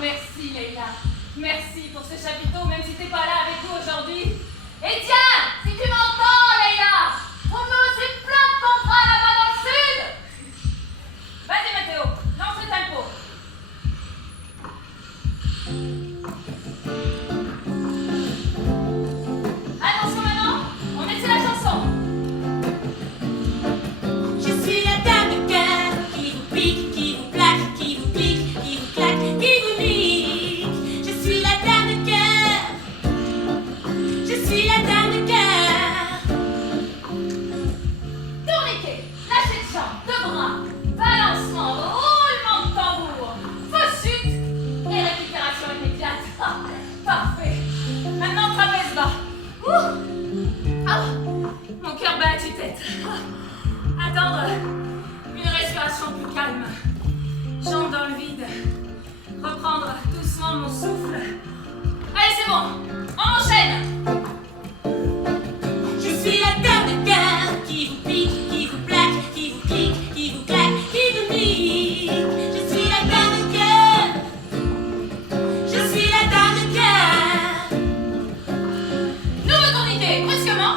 merci Leïla. Merci pour ce chapiteau, même si t'es pas là avec nous aujourd'hui. Et tiens, si tu m'entends, Leïla, trouve-nous aussi plein de contrats là-bas dans le sud. Vas-y Mathéo, lance le tempo. Attention maintenant, on essaie la chanson. Je suis la dame de cœur qui vous pique, qui vous plaque, qui vous clique, qui vous claque, qui vous nique. Je suis la dame de cœur. Je suis la dame de cœur. Tourniquet, lâcher de jambe, deux bras, balancement, roulement de tambour, fausse chute et récupération immédiate. Ah, parfait. Maintenant, trapèze bas. Ouh. Ah, mon cœur bat à tue-tête. Attendre une respiration plus calme. Jambes dans le vide. Reprendre doucement mon souffle. Allez, c'est bon. On enchaîne. Je suis la dame de cœur qui vous pique, qui vous plaque, qui vous clique, qui vous claque, qui vous nique. Je suis la dame de cœur. Je suis la dame de cœur. Nouveau tourniquet, brusquement.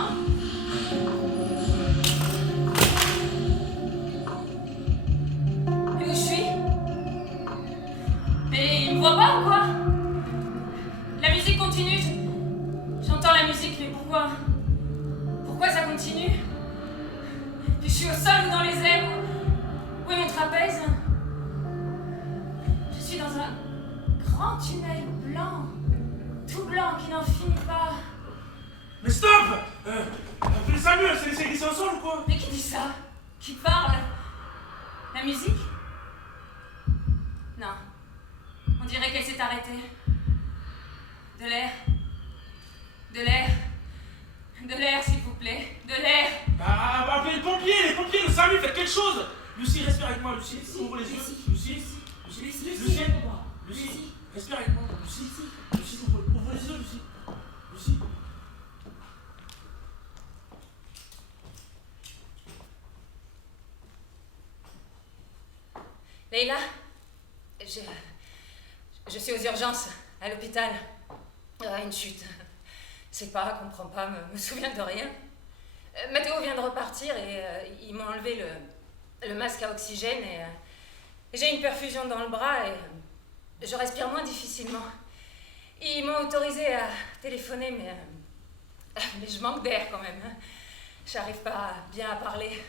Et où je suis? Mais il me voit pas ou quoi? La musique continue. J'entends la musique, mais pourquoi? Pourquoi ça continue? Puis je suis au sol ou dans les airs? Où est mon trapèze? Je suis dans un grand tunnel blanc, tout blanc qui n'en finit pas. Mais stop Appelez Samuel, c'est laissé glisser ensemble ou quoi? Mais qui dit ça? Qui parle? La musique? Non. On dirait qu'elle s'est arrêtée. De l'air. De l'air. De l'air, s'il vous plaît. De l'air. Bah, appelez les pompiers, le SAMU, faites quelque chose. Lucie, respire avec moi, Lucie. Ouvre les yeux. Lucie, respire avec moi. Lucie, ouvre les yeux, Lucie. Leïla, je suis aux urgences, à l'hôpital. Une chute. C'est pas, comprends pas, me souviens de rien. Mathéo vient de repartir et ils m'ont enlevé le masque à oxygène et j'ai une perfusion dans le bras et je respire moins difficilement. Ils m'ont autorisé à téléphoner, mais je manque d'air quand même. J'arrive pas bien à parler.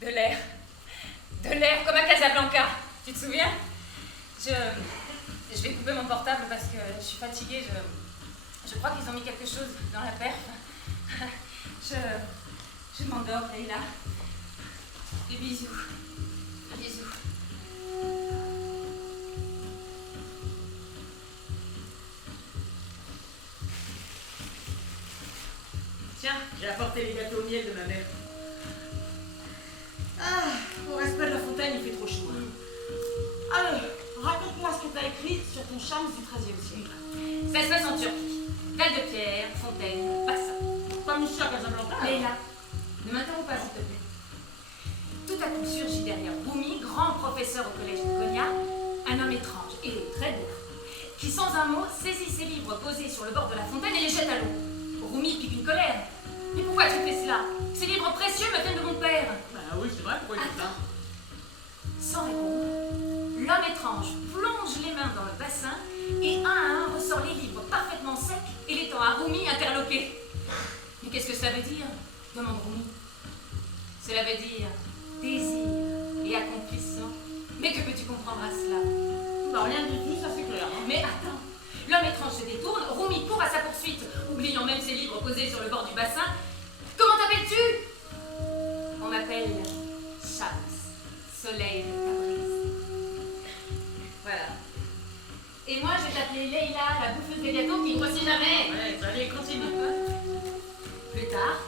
De l'air comme à Casablanca. Tu te souviens? Je vais couper mon portable parce que je suis fatiguée. Je crois qu'ils ont mis quelque chose dans la perf. Je m'endors, Leïla. Des bisous. Bisous. Tiens, j'ai apporté les gâteaux au miel de ma mère. Ah, au respect de la fontaine, il fait trop chaud. Alors, raconte-moi ce que t'as écrit sur ton Shams du XIIIe siècle. Ça se passe en Turquie. Val de Pierre, fontaine, bassin. Pas monsieur à Casablanca. Leïla, ne m'interromps pas, s'il te plaît. Tout à coup surgit derrière Rumi, grand professeur au collège de Konya, un homme étrange et très beau, qui sans un mot saisit ses livres posés sur le bord de la fontaine et les jette à l'eau. Rumi pique une colère. Mais pourquoi tu fais cela? Ces livres précieux me viennent de mon père. Bah oui, c'est vrai, pourquoi il fait ça? Sans répondre, l'homme étrange plonge les mains dans le bassin et un à un ressort les livres parfaitement secs et les tend à Rumi interloqué. Mais qu'est-ce que ça veut dire? Demande Rumi. Cela veut dire désir et accomplissement. Mais que peux-tu comprendre à cela? Bah rien du tout, ça c'est clair. Mais attends, l'homme étrange se détourne, Rumi court à sa poursuite, oubliant même ses livres posés sur le bord du bassin. Comment t'appelles-tu? On m'appelle Shams, soleil de Tabriz. Voilà. Et moi, je vais t'appeler Leïla, la bouffeuse des gâteaux qui ne grossit jamais. Ouais, allez, continue. Plus tard,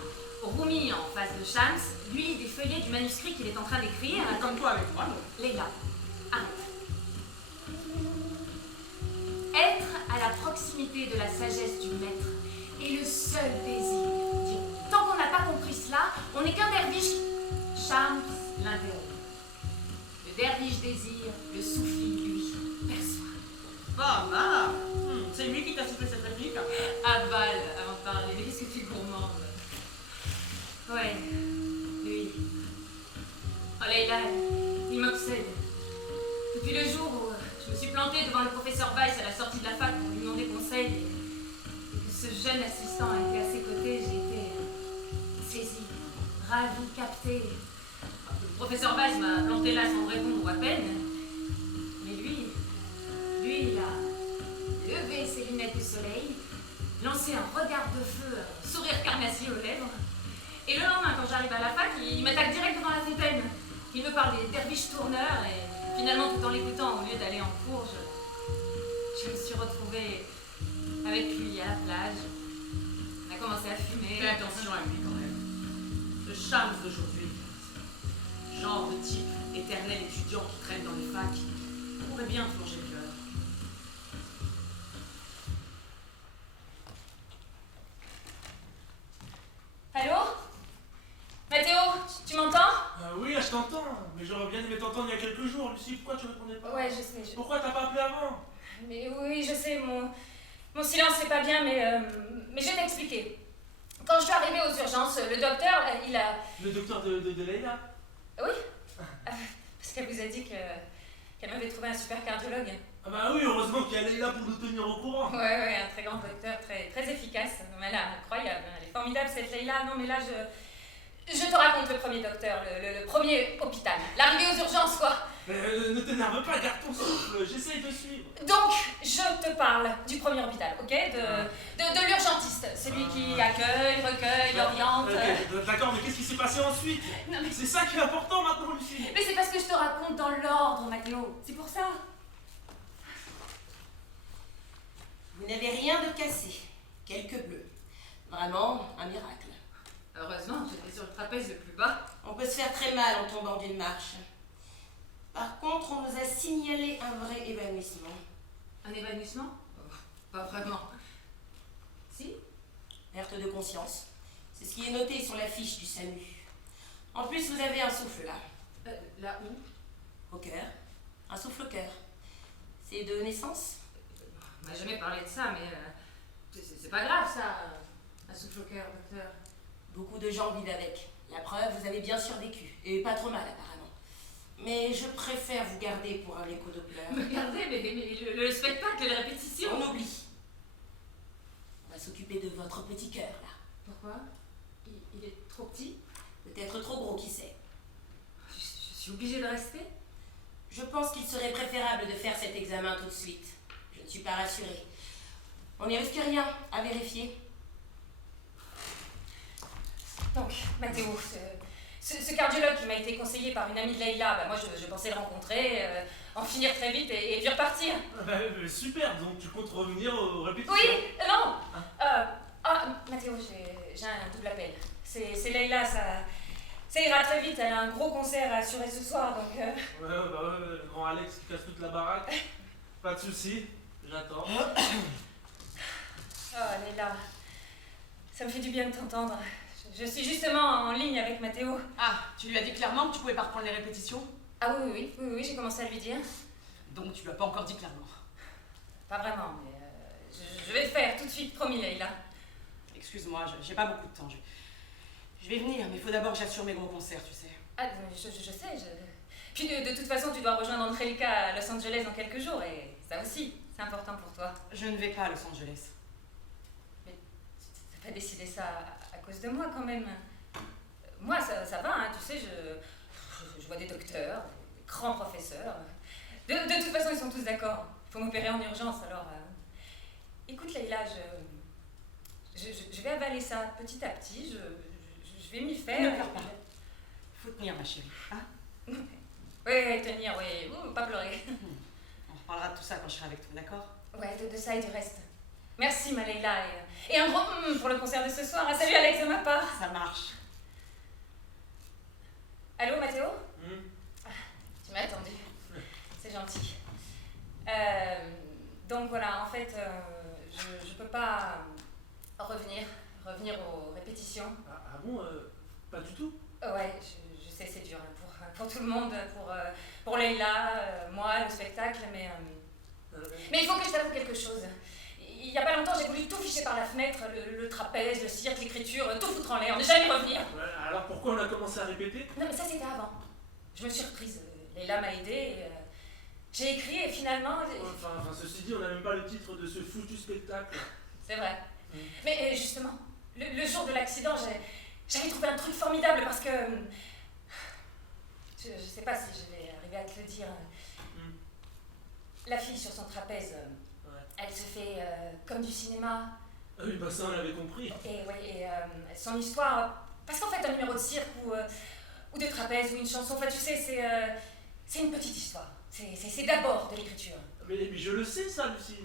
Rumi, en face de Shams, lui lit des feuillets du manuscrit qu'il est en train d'écrire. Comme toi avec moi, non? Leïla, arrête. Être à la proximité de la sagesse du maître est le seul désir. Tant qu'on n'a pas compris cela, on n'est qu'un derviche. Shams l'interrompt. Le derviche désire, le soufi, lui, perçoit. Bah, c'est lui qui t'a soufflé cette réplique. Avale avant de parler, mais qu'est-ce que tu es gourmande. Ouais, lui. Oh Leïla, il m'obsède. Depuis le jour où je me suis plantée devant le professeur Weiss à la sortie de la fac pour lui demander conseil et que ce jeune assistant a été à ses côtés, j'ai été saisie, ravie, captée. Le professeur Weiss m'a planté là sans me répondre ou à peine. Mais lui, il a levé ses lunettes de soleil, lancé un regard de feu, un sourire carnassier aux lèvres. Et le lendemain, quand j'arrive à la fac, il m'attaque direct devant la fontaine. Il me parle des derviches tourneurs et finalement, tout en l'écoutant, au lieu d'aller en cours, je me suis retrouvée avec lui à la plage. On a commencé à fumer. Fais attention à lui quand même. Ce Shams d'aujourd'hui, genre de type éternel étudiant qui traîne dans les facs, pourrait bien te plonger le cœur. Allô Mathéo, tu m'entends? Oui, là, je t'entends. Mais j'aurais bien aimé t'entendre il y a quelques jours, Lucie. Pourquoi tu répondais pas? Ouais, je sais. Pourquoi t'as pas appelé avant? Mais oui, je sais, mon silence c'est pas bien, mais je vais t'expliquer. Quand je suis arrivée aux urgences, le docteur, il a... Le docteur de Leïla? Oui Parce qu'elle vous a dit qu'elle m'avait trouvé un super cardiologue. Ah bah oui, heureusement qu'il y a Leïla pour nous tenir au courant. Ouais, un très grand docteur, très efficace. Non, mais là, incroyable, elle est formidable cette Leïla. Non mais là, je te raconte le premier docteur, le premier hôpital. L'arrivée aux urgences, quoi. Ne t'énerve pas, garde ton souffle, j'essaye de suivre. Donc, je te parle du premier hôpital, ok? De l'urgentiste, celui qui accueille, recueille, oriente. Ok, d'accord, mais qu'est-ce qui s'est passé ensuite? Non, mais... C'est ça qui est important maintenant, Lucie. Mais c'est parce que je te raconte dans l'ordre, Mathéo. C'est pour ça. Vous n'avez rien de cassé. Quelques bleus. Vraiment un miracle. Heureusement, j'étais sur le trapèze le plus bas. On peut se faire très mal en tombant d'une marche. Par contre, on nous a signalé un vrai évanouissement. Un évanouissement? Oh, pas vraiment. Si? Perte de conscience. C'est ce qui est noté sur la fiche du SAMU. En plus, vous avez un souffle là. Là où? Au cœur. Un souffle au cœur. C'est de naissance? On m'a jamais parlé de ça, mais c'est pas grave ça. Un souffle au cœur, docteur. Beaucoup de gens vivent avec. La preuve, vous avez bien survécu. Et pas trop mal apparemment. Mais je préfère vous garder pour un écho-doppler. Me garder, mais le spectacle, les répétitions. On oublie. On va s'occuper de votre petit cœur là. Pourquoi? Il est trop petit? Peut-être trop gros, qui sait. Je suis obligée de rester? Je pense qu'il serait préférable de faire cet examen tout de suite. Je ne suis pas rassurée. On n'y risque rien à vérifier. Donc, Mathéo, ce cardiologue qui m'a été conseillé par une amie de Leïla, bah moi je pensais le rencontrer, en finir très vite et puis repartir. Super, donc tu comptes revenir aux répétitions? Oui, non Mathéo, j'ai un double appel. C'est Leïla, ça ira très vite, elle a un gros concert à assurer ce soir, donc... Ouais, le grand Alex qui casse toute la baraque. Pas de soucis, j'attends. Oh, Leïla, ça me fait du bien de t'entendre. Je suis justement en ligne avec Mathéo. Ah, tu lui as dit clairement que tu pouvais pas reprendre les répétitions? Ah oui, j'ai commencé à lui dire. Donc tu lui as pas encore dit clairement? Pas vraiment, mais je vais le faire tout de suite, promis Leïla. Excuse-moi, j'ai pas beaucoup de temps. Je vais venir, mais il faut d'abord que j'assure mes gros concerts, tu sais. Ah, je sais. Puis de toute façon, tu dois rejoindre Angelica à Los Angeles dans quelques jours, et ça aussi, c'est important pour toi. Je ne vais pas à Los Angeles. Mais t'as pas décidé ça à cause de moi quand même. Moi, ça va, hein, tu sais, je vois des docteurs, des grands professeurs. De toute façon, ils sont tous d'accord. Il faut m'opérer en urgence, alors... Écoute, Leïla, je vais avaler ça petit à petit, je vais m'y faire. Ne pleure pas. Faut tenir, ma chérie. Hein? Oui, tenir, oui. Pas pleurer. On reparlera de tout ça quand je serai avec toi, d'accord? Ouais, de ça et du reste. Merci, ma Leïla. Et un gros pour le concert de ce soir. Ah, salut, Alex, de ma part. Ça marche. Allô, Mathéo? Tu m'as attendu. C'est gentil. Donc voilà, en fait, je peux pas revenir aux répétitions. Ah bon, pas du tout? Ouais, je sais, c'est dur hein, pour tout le monde, pour Leïla, moi, le spectacle, mais il faut que je t'avoue quelque chose. Il y a pas longtemps, j'ai voulu tout ficher par la fenêtre, le trapèze, le cirque, l'écriture, tout foutre en l'air, ne jamais revenir. Ouais, alors pourquoi on a commencé à répéter? Non mais ça c'était avant. Je me suis reprise, Leïla m'a aidée, et, j'ai écrit et finalement... Enfin, ceci dit, on n'a même pas le titre de ce foutu spectacle. C'est vrai. Mais justement, le jour de l'accident, j'avais trouvé un truc formidable parce que... Je sais pas si je vais arriver à te le dire. La fille sur son trapèze, elle se fait comme du cinéma. Ah oui, bah ça on l'avait compris. Et son histoire... Parce qu'en fait, un numéro de cirque ou de trapèze ou une chanson, enfin tu sais, c'est une petite histoire. C'est d'abord de l'écriture. Mais je le sais ça, Lucie.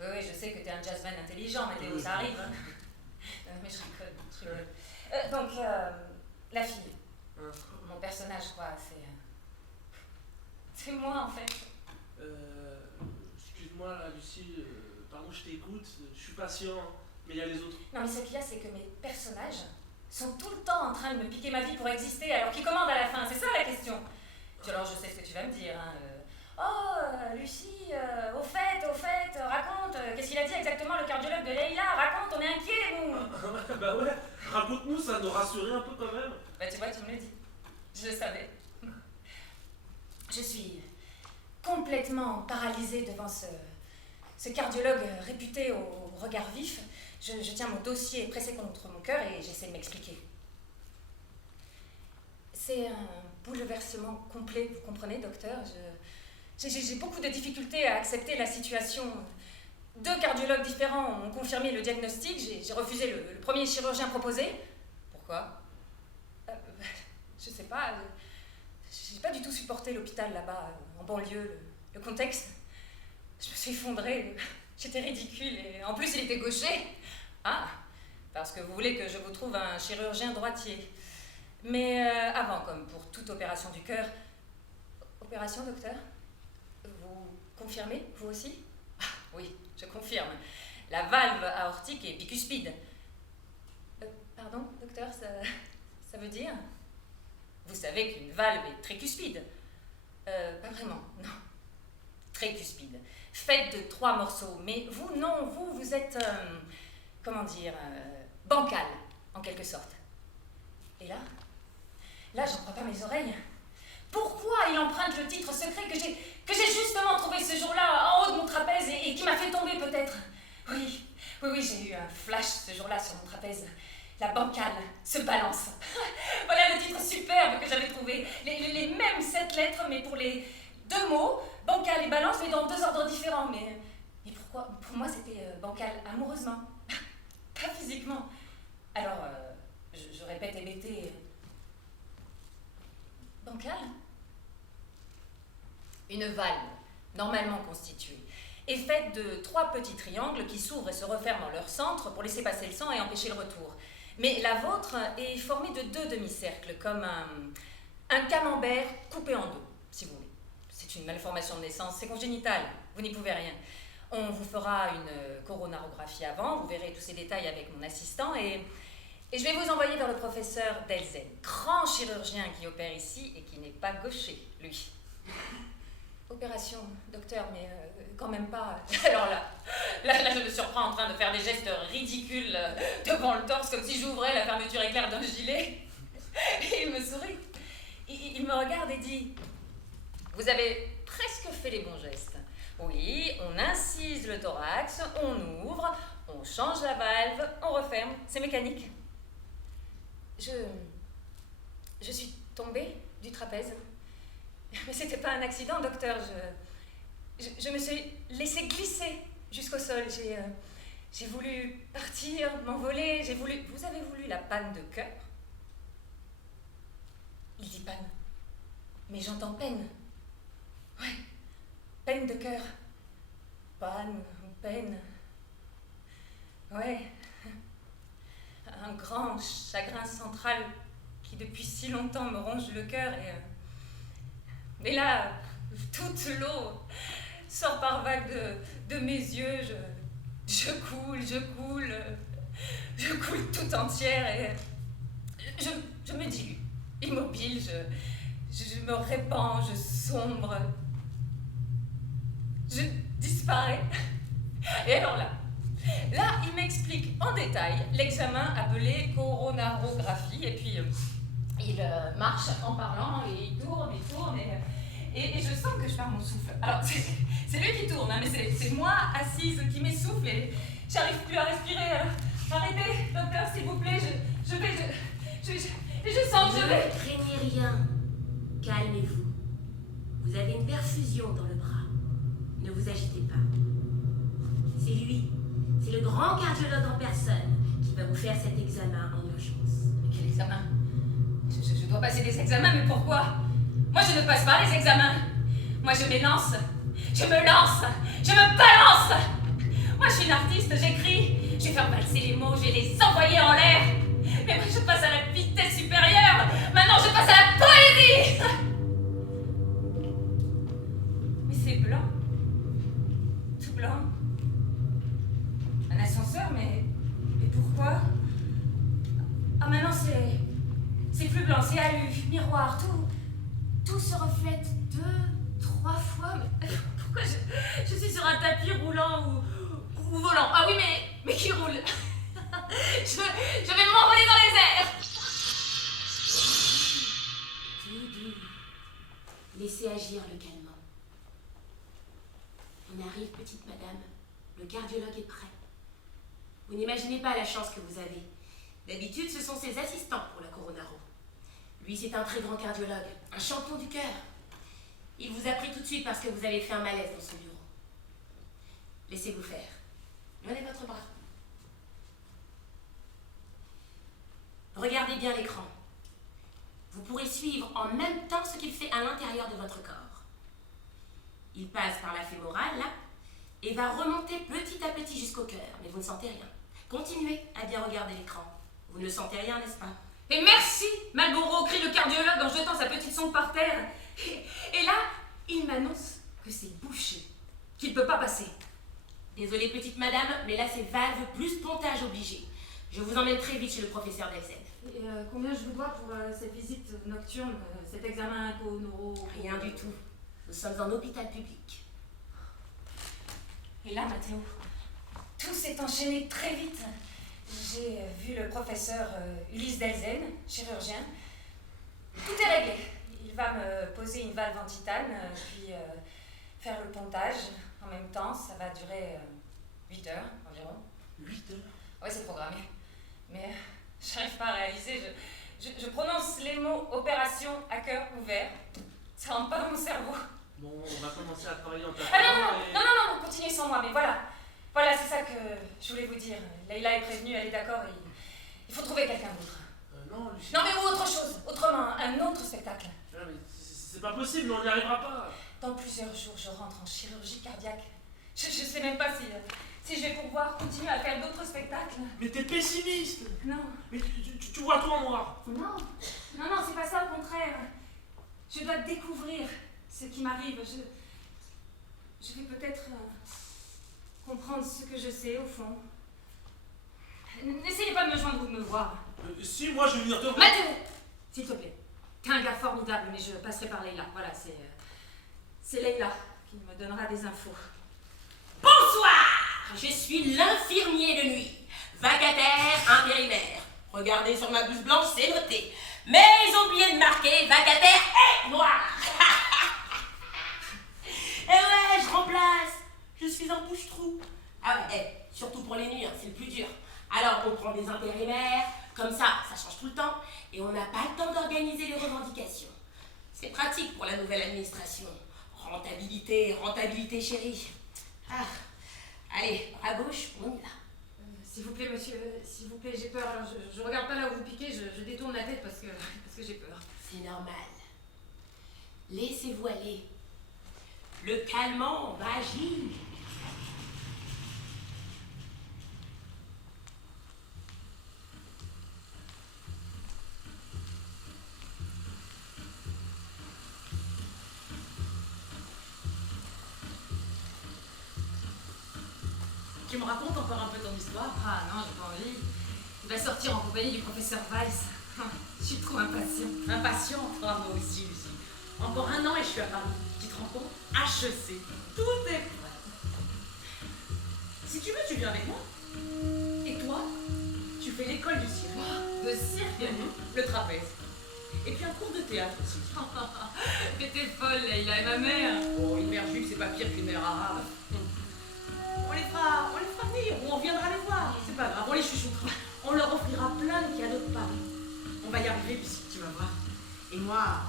Oui, je sais que t'es un jazzman intelligent, Mathéo, ça arrive. Hein. Mais je rigole. Donc, la fille, mon personnage, quoi, c'est moi en fait. Excuse-moi là, Lucie, pardon, je t'écoute, je suis patient, mais il y a les autres. Non, mais ce qu'il y a, c'est que mes personnages sont tout le temps en train de me piquer ma vie pour exister, alors qu'ils commandent à la fin, c'est ça la question. Puis alors, je sais ce que tu vas me dire, hein. Oh, Lucie, au fait, raconte, qu'est-ce qu'il a dit exactement le cardiologue de Leïla? Raconte, on est inquiets, nous. Bah ouais, raconte-nous, ça nous rassurait un peu quand même. Bah tu vois, tu me le dis. Je le savais. Je suis complètement paralysée devant ce cardiologue réputé au regard vif. Je tiens mon dossier pressé contre mon cœur et j'essaie de m'expliquer. C'est un bouleversement complet, vous comprenez, docteur? J'ai beaucoup de difficultés à accepter la situation. 2 cardiologues différents ont confirmé le diagnostic. J'ai refusé le premier chirurgien proposé. Pourquoi? Je sais pas. J'ai pas du tout supporté l'hôpital là-bas, en banlieue, le contexte. Je me suis effondrée. J'étais ridicule et en plus il était gaucher. Ah, parce que vous voulez que je vous trouve un chirurgien droitier. Mais avant, comme pour toute opération du cœur... Opération, docteur? Vous confirmez, vous aussi? Ah, oui, je confirme. La valve aortique est bicuspide. Pardon, docteur, ça veut dire? Vous savez qu'une valve est tricuspide. Pas vraiment, non. Tricuspide. Faite de 3 morceaux. Mais vous, non, vous êtes... comment dire? Bancal, en quelque sorte. Et là, j'en crois pas mes oreilles. Pourquoi il emprunte le titre secret que j'ai justement trouvé ce jour-là en haut de mon trapèze et qui m'a fait tomber peut-être? Oui, j'ai eu un flash ce jour-là sur mon trapèze. La bancale se balance. Voilà le titre superbe que j'avais trouvé. Les mêmes 7 lettres, mais pour les 2 mots, bancale et balance, mais dans 2 ordres différents. Mais pourquoi? Pour moi, c'était bancale amoureusement, pas physiquement. Alors, je répète hébété. Bancale? Une valve, normalement constituée, est faite de 3 petits triangles qui s'ouvrent et se referment en leur centre pour laisser passer le sang et empêcher le retour. Mais la vôtre est formée de 2 demi-cercles, comme un camembert coupé en 2, si vous voulez. C'est une malformation de naissance, c'est congénital, vous n'y pouvez rien. On vous fera une coronarographie avant, vous verrez tous ces détails avec mon assistant et je vais vous envoyer vers le professeur Delzen, grand chirurgien qui opère ici et qui n'est pas gaucher, lui. Opération, docteur, mais quand même pas. Alors là, je me surprends en train de faire des gestes ridicules devant le torse, comme si j'ouvrais la fermeture éclair d'un gilet. Et il me sourit. Il me regarde et dit: vous avez presque fait les bons gestes. Oui, on incise le thorax, on ouvre, on change la valve, on referme. C'est mécanique. Je suis tombée du trapèze. Mais c'était pas un accident, docteur. Je me suis laissée glisser jusqu'au sol. J'ai voulu partir, m'envoler. Vous avez voulu la panne de cœur? Il dit panne. Mais j'entends peine. Ouais, peine de cœur. Panne, peine. Ouais. Un grand chagrin central qui depuis si longtemps me ronge le cœur mais là, toute l'eau sort par vagues de mes yeux, je coule tout entière et je me dilue, immobile, Je me répands, je sombre. Je disparais. Et alors là, il m'explique en détail l'examen appelé coronarographie. Et puis, il marche en parlant et il tourne et je sens que je perds mon souffle. Alors, c'est lui qui tourne, hein, mais c'est moi assise qui m'essouffle et j'arrive plus à respirer. Arrêtez, docteur, s'il vous plaît, je sens que je vais... Ne craignez rien. Calmez-vous. Vous avez une perfusion dans le bras. Ne vous agitez pas. C'est lui. C'est le grand cardiologue en personne qui va vous faire cet examen en urgence. Mais quel examen? Je dois passer des examens, mais pourquoi? Moi, je ne passe pas les examens. Moi, je m'élance. Je me lance. Je me balance. Moi, je suis une artiste, j'écris. Je vais faire valser les mots, je vais les envoyer en l'air. Mais moi, je passe à la vitesse supérieure. Maintenant, je passe à la poésie. Mais c'est blanc. Tout blanc. Un ascenseur, mais pourquoi? Ah, maintenant, c'est plus blanc, c'est alu, miroir, tout se reflète 2, 3 fois. Mais pourquoi je suis sur un tapis roulant ou volant? Ah oui, mais qui roule? je vais m'envoler dans les airs. Doudou. Laissez agir le calmant. On arrive, petite madame. Le cardiologue est prêt. Vous n'imaginez pas la chance que vous avez. D'habitude, ce sont ses assistants pour la coronaro. Lui, c'est un très grand cardiologue, un champion du cœur. Il vous a pris tout de suite parce que vous avez fait un malaise dans son bureau. Laissez-vous faire. Donnez votre bras. Regardez bien l'écran. Vous pourrez suivre en même temps ce qu'il fait à l'intérieur de votre corps. Il passe par la fémorale, là, et va remonter petit à petit jusqu'au cœur, mais vous ne sentez rien. Continuez à bien regarder l'écran. Vous ne sentez rien, n'est-ce pas? Et merci, Malboro, crie le cardiologue en jetant sa petite sonde par terre. Et là, il m'annonce que c'est bouché, qu'il ne peut pas passer. Désolée, petite madame, mais là, c'est valve plus pontage obligé. Je vous emmène très vite chez le professeur Delsen. Et combien je vous dois pour cette visite nocturne, cet examen neuro? Rien du tout. Nous sommes en hôpital public. Et là, Mathéo, tout s'est enchaîné très vite. J'ai vu le professeur Ulysse Delsen, chirurgien. Tout est réglé. Il va me poser une valve en titane, puis faire le pontage. En même temps, ça va durer 8 heures environ. 8 heures? Ouais, c'est programmé. Mais j'arrive pas à réaliser. Je prononce les mots opération à cœur ouvert. Ça rentre pas dans mon cerveau. Bon, on va commencer à travailler en ta Ah non, continuez sans moi, mais voilà. Voilà, c'est ça que je voulais vous dire. Leïla est prévenue, elle est d'accord, et il faut trouver quelqu'un d'autre. Non, Lucie. Non, mais ou autre chose, autrement, un autre spectacle. Non, mais c'est pas possible, on n'y arrivera pas. Dans plusieurs jours, je rentre en chirurgie cardiaque. Je sais même pas si je vais pouvoir continuer à faire d'autres spectacles. Mais t'es pessimiste. Non. Mais tu vois tout en noir. Non, c'est pas ça, au contraire. Je dois découvrir ce qui m'arrive. Je vais peut-être comprendre ce que je sais, au fond. N'essayez pas de me joindre ou de me voir. Si, moi je vais venir te voir. Mathéo, s'il te plaît. T'es un gars formidable, mais je passerai par Leïla. Voilà, c'est Leïla qui me donnera des infos. Bonsoir! Je suis l'infirmier de nuit. Vacataire intérimaire. Regardez sur ma blouse blanche, c'est noté. Mais ils ont oublié de marquer vacataire et noir. Eh ouais, je remplace. Je suis un bouche-trou. Ah ouais, surtout pour les nuits, hein, c'est le plus dur. Alors on prend des intérimaires, comme ça change tout le temps, et on n'a pas le temps d'organiser les revendications. C'est pratique pour la nouvelle administration. Rentabilité chérie. Ah, allez, à gauche, on y va. S'il vous plaît, monsieur, s'il vous plaît, j'ai peur. Alors je regarde pas là où vous piquez, je détourne la tête parce que j'ai peur. C'est normal. Laissez-vous aller. Le calmant va agir. Tu me racontes encore un peu ton histoire? Ah non, j'ai pas envie. Il va sortir en compagnie du professeur Weiss. Je suis trop impatient. Impatiente, moi aussi, Lucie. Encore un an et je suis à Paris. Tu te rends compte? HEC. Tout est prêt. Si tu veux, tu viens avec moi. Et toi, tu fais l'école du cirque. De cirque? Le trapèze. Et puis un cours de théâtre aussi. Mais t'es folle, Leïla, et ma mère? Oh, une mère juive, c'est pas pire qu'une mère arabe. On les fera venir, ou on viendra les voir. C'est pas grave, on les chouchoutera. On leur offrira plein de cadeaux de Paris. On va y arriver, puis tu vas voir. Et moi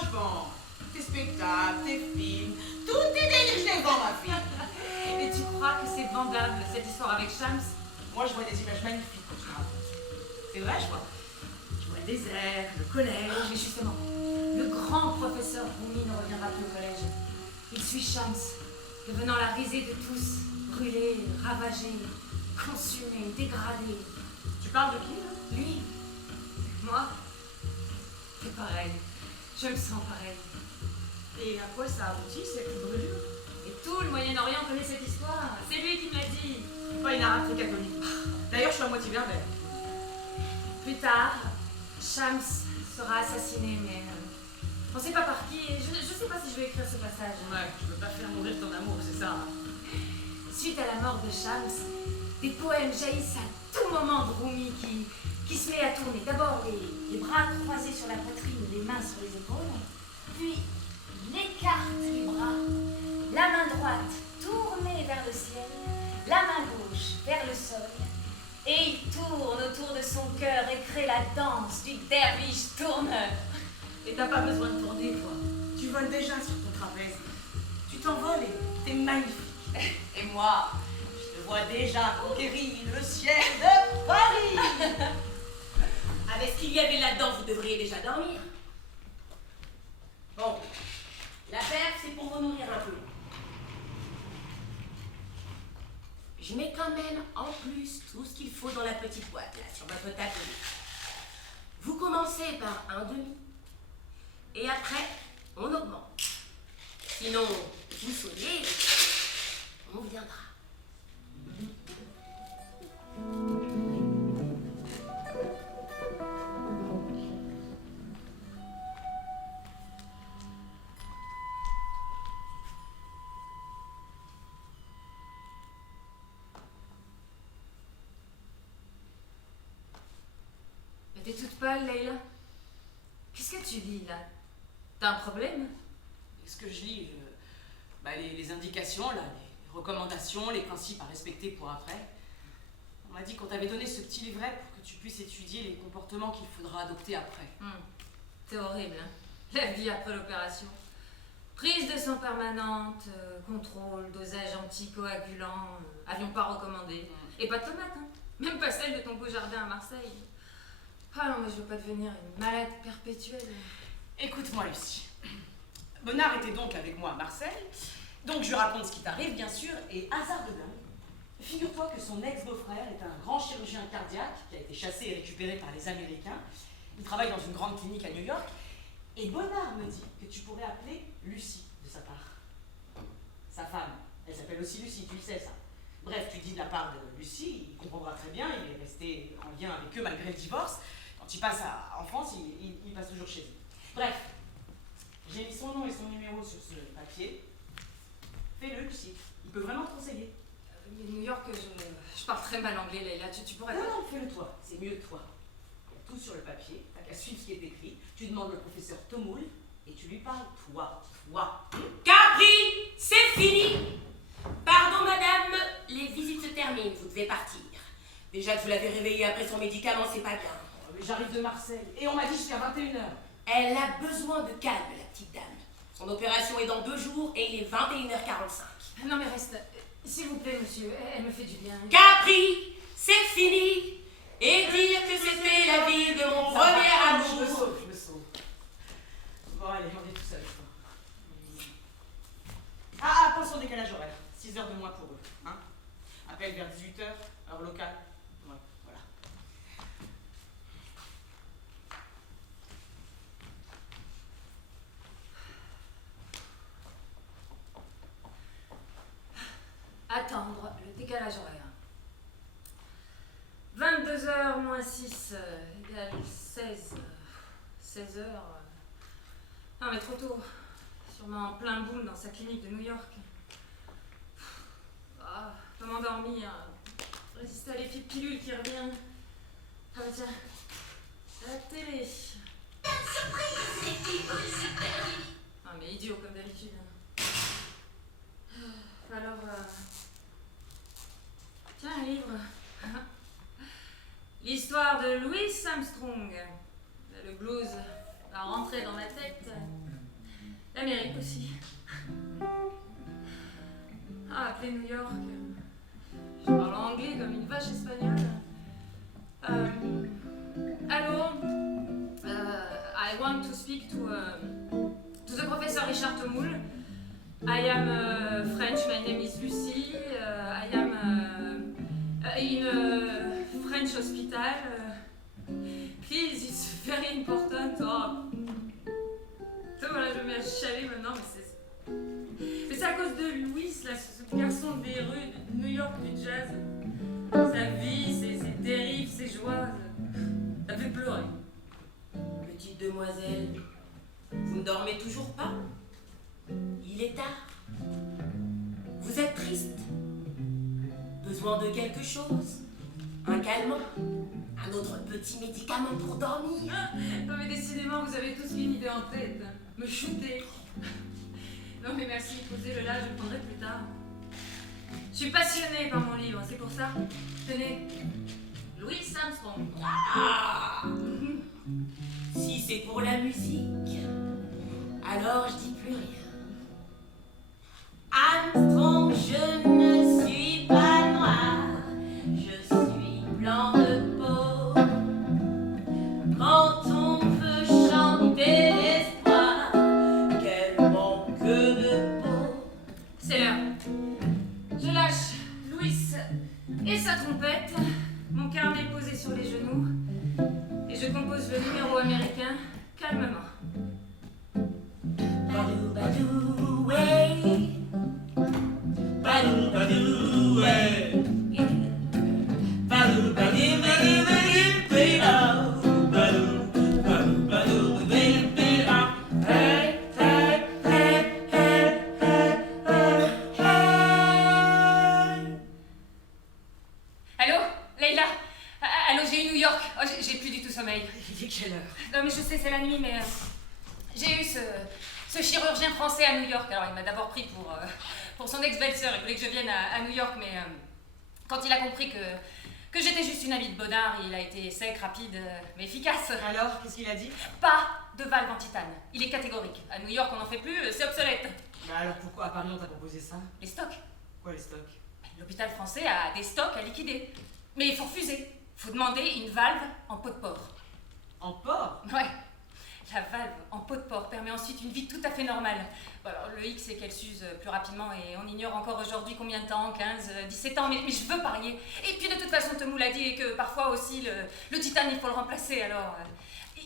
je vends tes spectacles, tes films, tout tes délires, je les vends, ma fille. Et tu crois que c'est vendable, cette histoire avec Shams? Moi, je vois des images magnifiques quand tu racontes. C'est vrai, je vois le désert, le collège. Mais justement, le grand professeur Rumi ne reviendra plus au collège. Il suit Shams, devenant la risée de tous, brûlé, ravagé, consumé, dégradé. Tu parles de qui, là? Lui, moi, c'est pareil. Je me sens pareil. Et à quoi ça aboutit, cette brûlure? Et tout le Moyen-Orient connaît cette histoire. C'est lui qui me l'a dit. Pas une arabe très catholique. D'ailleurs, je suis à moitié berbère. Plus tard, Shams sera assassiné, mais on sait pas par qui. Et je sais pas si je vais écrire ce passage. Ouais, je veux pas faire mourir ton amour, c'est ça. Suite à la mort de Shams, des poèmes jaillissent à tout moment de Rumi qui se met à tourner. D'abord les bras croisés sur la poitrine, les mains sur les épaules, puis il écarte les bras, la main droite tournée vers le ciel, la main gauche vers le sol, et il tourne autour de son cœur et crée la danse du derviche tourneur. Et t'as pas besoin de tourner, toi. Tu voles déjà sur ton trapèze. Tu t'envoles et t'es magnifique. Et moi, je te vois déjà conquérir le ciel de Paris. Avec ce qu'il y avait là-dedans, vous devriez déjà dormir. Bon, l'affaire, c'est pour vous nourrir un peu. Je mets quand même en plus tout ce qu'il faut dans la petite boîte, là, sur votre tapis. Vous commencez par un demi, et après, on augmente. Sinon, vous sauriez, on viendra. T'es toute pâle, Leïla. Qu'est-ce que tu lis, là? T'as un problème? Ce que je lis, les indications, là, les recommandations, les principes à respecter pour après. On m'a dit qu'on t'avait donné ce petit livret pour que tu puisses étudier les comportements qu'il faudra adopter après. C'est horrible, hein? La vie après l'opération. Prise de sang permanente, contrôle, dosage anticoagulant, avion pas recommandé. Et pas de tomates, hein? Même pas celle de ton beau jardin à Marseille. Ah non, mais je veux pas devenir une malade perpétuelle. Écoute-moi, Lucie. Bonnard était donc avec moi à Marseille. Donc je raconte ce qui t'arrive, bien sûr, et hasard de dingue. Figure-toi que son ex-beau-frère est un grand chirurgien cardiaque qui a été chassé et récupéré par les Américains. Il travaille dans une grande clinique à New York. Et Bonnard me dit que tu pourrais appeler Lucie de sa part. Sa femme, elle s'appelle aussi Lucie, tu le sais ça. Bref, tu dis de la part de Lucie, il comprendra très bien, il est resté en lien avec eux malgré le divorce. Quand il passe en France, il passe toujours chez eux. Bref, j'ai mis son nom et son numéro sur ce papier. Fais-le, Lucie. Il peut vraiment te conseiller. Mais New York, je parle très mal anglais, Leïla. Tu pourrais... Non, fais-le toi. C'est mieux que toi. Il y a tout sur le papier. T'as qu'à suivre ce qui est écrit. Tu demandes le professeur Tomoul et tu lui parles toi. Capri, c'est fini. Pardon, madame, les visites se terminent, vous devez partir. Déjà que vous l'avez réveillée après son médicament, c'est pas bien. Mais j'arrive de Marseille et on m'a dit jusqu'à 21h. Elle a besoin de calme, la petite dame. Son opération est dans 2 jours et il est 21h45. Non mais reste, s'il vous plaît, monsieur, elle me fait du bien. Capri, c'est fini. Et dire que c'était la vie de mon premier amour. Je me sauve. Bon, allez, on est tous avec toi. Ah, pense au décalage horaire. 6 heures de moins pour eux. Hein? Appel vers 18h, heure locale. Ouais, voilà. Attendre le décalage horaire. 22h moins 6 égale 16. 16h. Non, mais trop tôt. Sûrement en plein boom dans sa clinique de New York. Ah, pas m'endormir. Résister à l'effet pilule qui revient. Ah bah tiens, la télé. Ah mais idiot comme d'habitude. Alors, tiens un livre. L'histoire de Louis Armstrong. Le blues va rentrer dans ma tête. L'Amérique aussi. Ah, appelez New York. Je parle anglais comme une vache espagnole. Allô? I want to speak to the Professor Richard Tomoul. I am French, my name is Lucy. I am in a French hospital. Please, it's very important. Oh. Voilà, je me mets à chialer maintenant, mais c'est à cause de Louis, là, ce garçon des rues de New York du jazz. Sa vie, ses dérives, ses joies, ça fait pleurer. Petite demoiselle, vous ne dormez toujours pas? Il est tard. Vous êtes triste? Besoin de quelque chose? Un calmant? Un autre petit médicament pour dormir? Non mais décidément, vous avez tous une idée en tête. Me shooter. Non mais merci, posez-le là, je le prendrai plus tard. Je suis passionnée par mon livre, c'est pour ça. Tenez, Louis Armstrong. Ah! Si c'est pour la musique, alors je dis plus rien. Armstrong, je ne suis pas noir, je suis blanc de peau. Quand on veut chanter l'espoir, quel manque de peau. C'est l'heure. Je lâche Louis et sa trompette, mon carnet posé sur les genoux, et je compose le numéro américain calmement. Badou badou ouais. Badou badou ouais. Badou badou badou badou badou badou badou badou badou. Hey hey hey hey hey hey. Allô, Leïla? Allô, j'ai eu New York. Oh, j'ai plus du tout sommeil. Il est quelle heure? Non mais je sais, c'est la nuit, mais j'ai eu ce chirurgien français à New York. Alors il m'a d'abord pris pour son ex-belle-sœur. Il voulait que je vienne à New York, mais quand il a compris que j'étais juste une amie de Bonnard, il a été sec, rapide, mais efficace. Alors, qu'est-ce qu'il a dit? Pas de valve en titane. Il est catégorique. À New York, on n'en fait plus, c'est obsolète. Bah alors pourquoi à Paris on t'a proposé ça? Les stocks. Quoi les stocks? L'hôpital français a des stocks à liquider. Mais il faut refuser. Faut demander une valve en pot de porc. En porc? Ouais. La valve en pot de porc permet ensuite une vie tout à fait normale. Bon, alors, le hic, c'est qu'elle s'use plus rapidement et on ignore encore aujourd'hui combien de temps, 15, 17 ans, mais je veux parier. Et puis de toute façon, Temoul a dit que parfois aussi le titane, il faut le remplacer. Alors,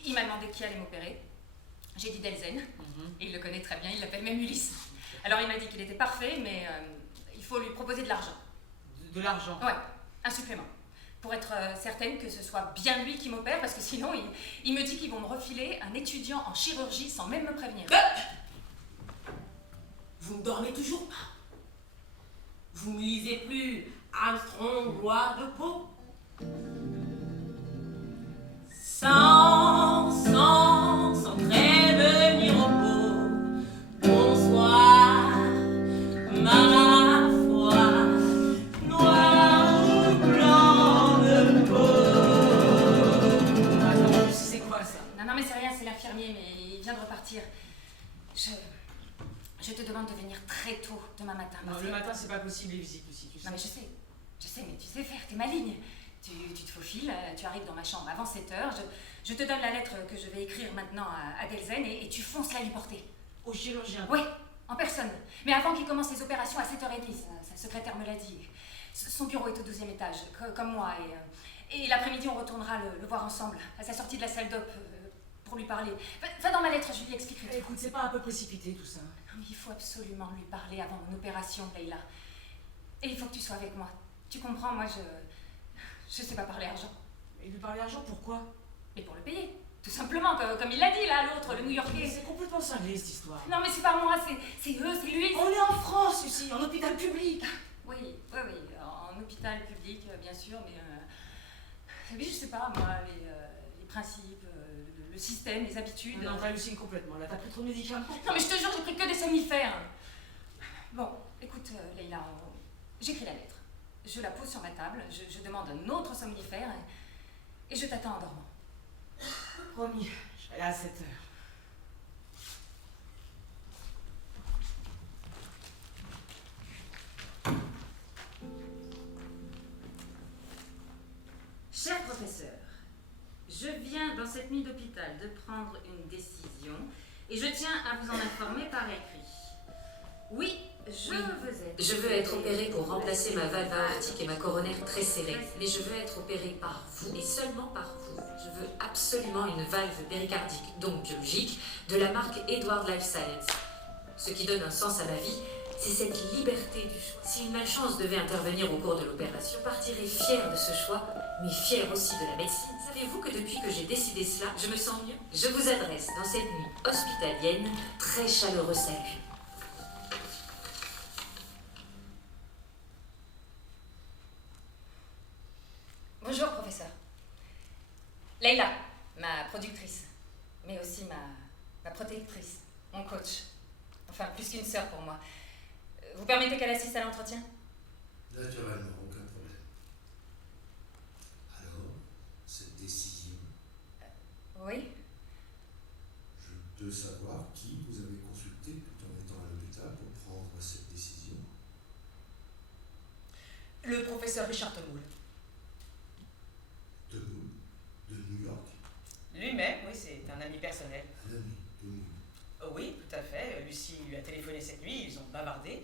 il m'a demandé qui allait m'opérer. J'ai dit Delzen, et il le connaît très bien, il l'appelle même Ulysse. Alors il m'a dit qu'il était parfait, mais il faut lui proposer de l'argent. De l'argent? Ouais, un supplément. Pour être certaine que ce soit bien lui qui m'opère, parce que sinon, il me dit qu'ils vont me refiler un étudiant en chirurgie sans même me prévenir. Vous ne dormez toujours pas? Vous ne lisez plus Armstrong, roi de peau? Sans prévenir au pot. Bonsoir, ma foi, noir ou blanc de peau. Attends, c'est quoi ça? Non, mais c'est rien, c'est l'infirmier, mais il vient de repartir. Je te demande de venir très tôt demain matin. Non, le matin c'est pas possible les visites aussi, tu sais. Non, mais je sais, mais tu sais faire, t'es maligne. Tu te faufiles, tu arrives dans ma chambre avant 7h, je te donne la lettre que je vais écrire maintenant à Delzen et tu fonces la lui porter. Au chirurgien? Oui, en personne. Mais avant qu'il commence les opérations à 7h30, sa secrétaire me l'a dit. Son bureau est au 12e étage, comme moi, et l'après-midi on retournera le voir ensemble, à sa sortie de la salle d'op, pour lui parler. Va dans ma lettre, je lui expliquerai tout. Écoute, c'est pas un peu précipité tout ça? Non, mais il faut absolument lui parler avant mon opération, Leïla. Et il faut que tu sois avec moi. Tu comprends, moi je sais pas parler argent. Et lui parler argent, pourquoi? Mais pour le payer. Tout simplement, comme il l'a dit là, l'autre, le Mais New-Yorkais. c'est complètement cinglé cette histoire. Non mais c'est pas moi, c'est eux, c'est lui. On est en France, Lucie, en hôpital public. Oui, en hôpital public, bien sûr, mais je sais pas, moi, les principes, le système, les habitudes. Non, t'hallucines complètement, là, t'as pris trop de médicaments. Non, mais je te jure, j'ai pris que des somnifères. Bon, écoute, Leïla, j'écris la lettre. Je la pose sur ma table, je demande un autre somnifère et je t'attends en dormant. Promis, je serai là à 7 heures. Cher professeur, je viens dans cette nuit d'hôpital de prendre une décision et je tiens à vous en informer par écrit. Oui, je veux être opérée pour remplacer ma valve aortique et ma coronaire très serrée. Mais je veux être opérée par vous et seulement par vous. Je veux absolument une valve péricardique, donc biologique, de la marque Edward Life Science. Ce qui donne un sens à ma vie, c'est cette liberté du choix. Si une malchance devait intervenir au cours de l'opération, je partirais fière de ce choix, mais fière aussi de la médecine. Savez-vous que depuis que j'ai décidé cela, je me sens mieux? Je vous adresse dans cette nuit hospitalienne très chaleureux salut. Bonjour, professeur. Leïla, ma productrice, mais aussi ma protectrice, mon coach. Enfin, plus qu'une sœur pour moi. Vous permettez qu'elle assiste à l'entretien? Naturellement, aucun problème. Alors, cette décision, Oui. je peux savoir qui vous avez consulté tout en étant à l'hôpital pour prendre cette décision? Le professeur Richard Tomoul. De nous, de New York, Lui-même, oui, c'est un ami personnel. un ami de nous. Oui, tout à fait. Lucie lui a téléphoné cette nuit, ils ont bavardé.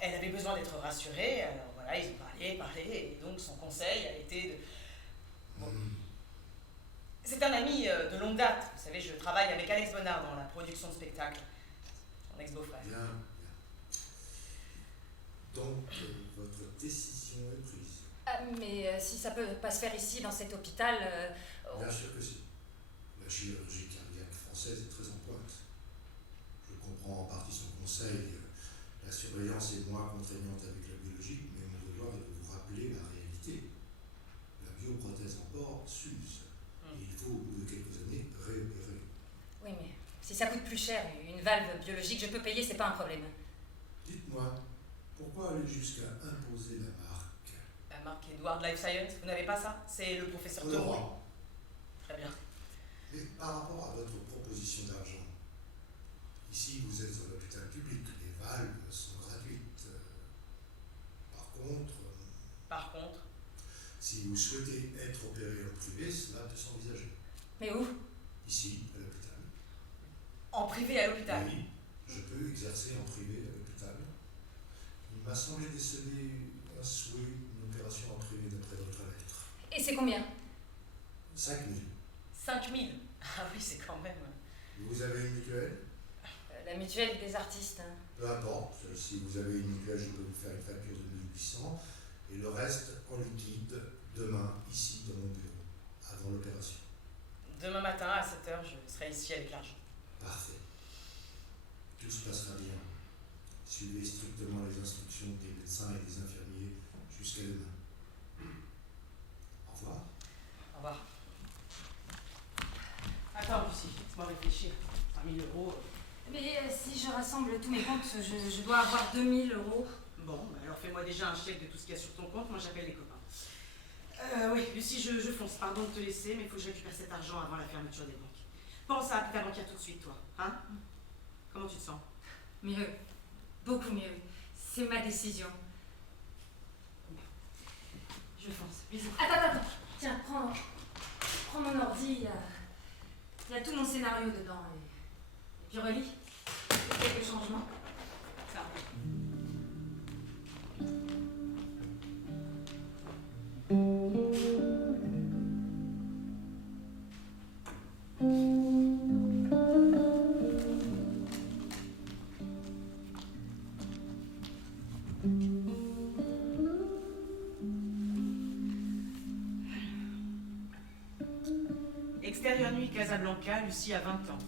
Elle avait besoin d'être rassurée, alors voilà, ils ont parlé, et donc son conseil a été de... Bon. C'est un ami de longue date. Vous savez, je travaille avec Alex Bonnard dans la production de spectacles. Son ex-beau-frère. Bien, bien. Donc, votre décision est prise. Ah, mais si ça peut pas se faire ici, dans cet hôpital... Bien sûr que si. La chirurgie cardiaque française est très en pointe. Je comprends en partie son conseil. La surveillance est moins contraignante avec la biologique, mais mon devoir est de vous rappeler la réalité. La bioprothèse en porc s'use. Et il faut, au bout de quelques années, réopérer. Oui, mais si ça coûte plus cher, une valve biologique, je peux payer, c'est pas un problème. Dites-moi, pourquoi aller jusqu'à imposer la marque? La marque Edward Life Science, vous n'avez pas ça? C'est le professeur On Tomoul. aura. Très bien. Mais par rapport à votre proposition d'argent, ici vous êtes à l'hôpital public, les valves sont gratuites. Par contre, si vous souhaitez être opéré en privé, cela peut s'envisager. Mais où? Ici, à l'hôpital. En privé à l'hôpital. Oui, je peux exercer en privé à l'hôpital. Il m'a semblé déceler un souhait, une opération en privé d'après votre lettre. Et c'est combien? 5 000. 5 000. Ah oui, c'est quand même... Vous avez une mutuelle? La mutuelle des artistes. Hein. Peu importe, si vous avez une mutuelle, je peux vous faire une facture de 1800 et le reste en liquide demain, ici, dans mon bureau, avant l'opération. Demain matin, à 7 h, je serai ici avec l'argent. Parfait. Tout se passera bien. Suivez strictement les instructions des médecins et des infirmiers jusqu'à demain. Au revoir. Au revoir. Attends, Lucie, laisse-moi réfléchir. 5 000 euros. Mais si je rassemble tous mes comptes, je dois avoir 2000 euros. Bon, bah alors fais-moi déjà un chèque de tout ce qu'il y a sur ton compte, moi j'appelle les copains. Oui, Lucie, je fonce, pardon de te laisser, mais il faut que je récupère cet argent avant la fermeture des banques. Pense à appeler ta banquière tout de suite, toi, hein? Comment tu te sens? Mieux. Beaucoup mieux. C'est ma décision. Je fonce. Bisous. Attends. Tiens, prends mon ordi. Il y a tout mon scénario dedans. Et puis relis. Quelques changements. Ça. Extérieur nuit Casablanca, Lucie a 20 ans.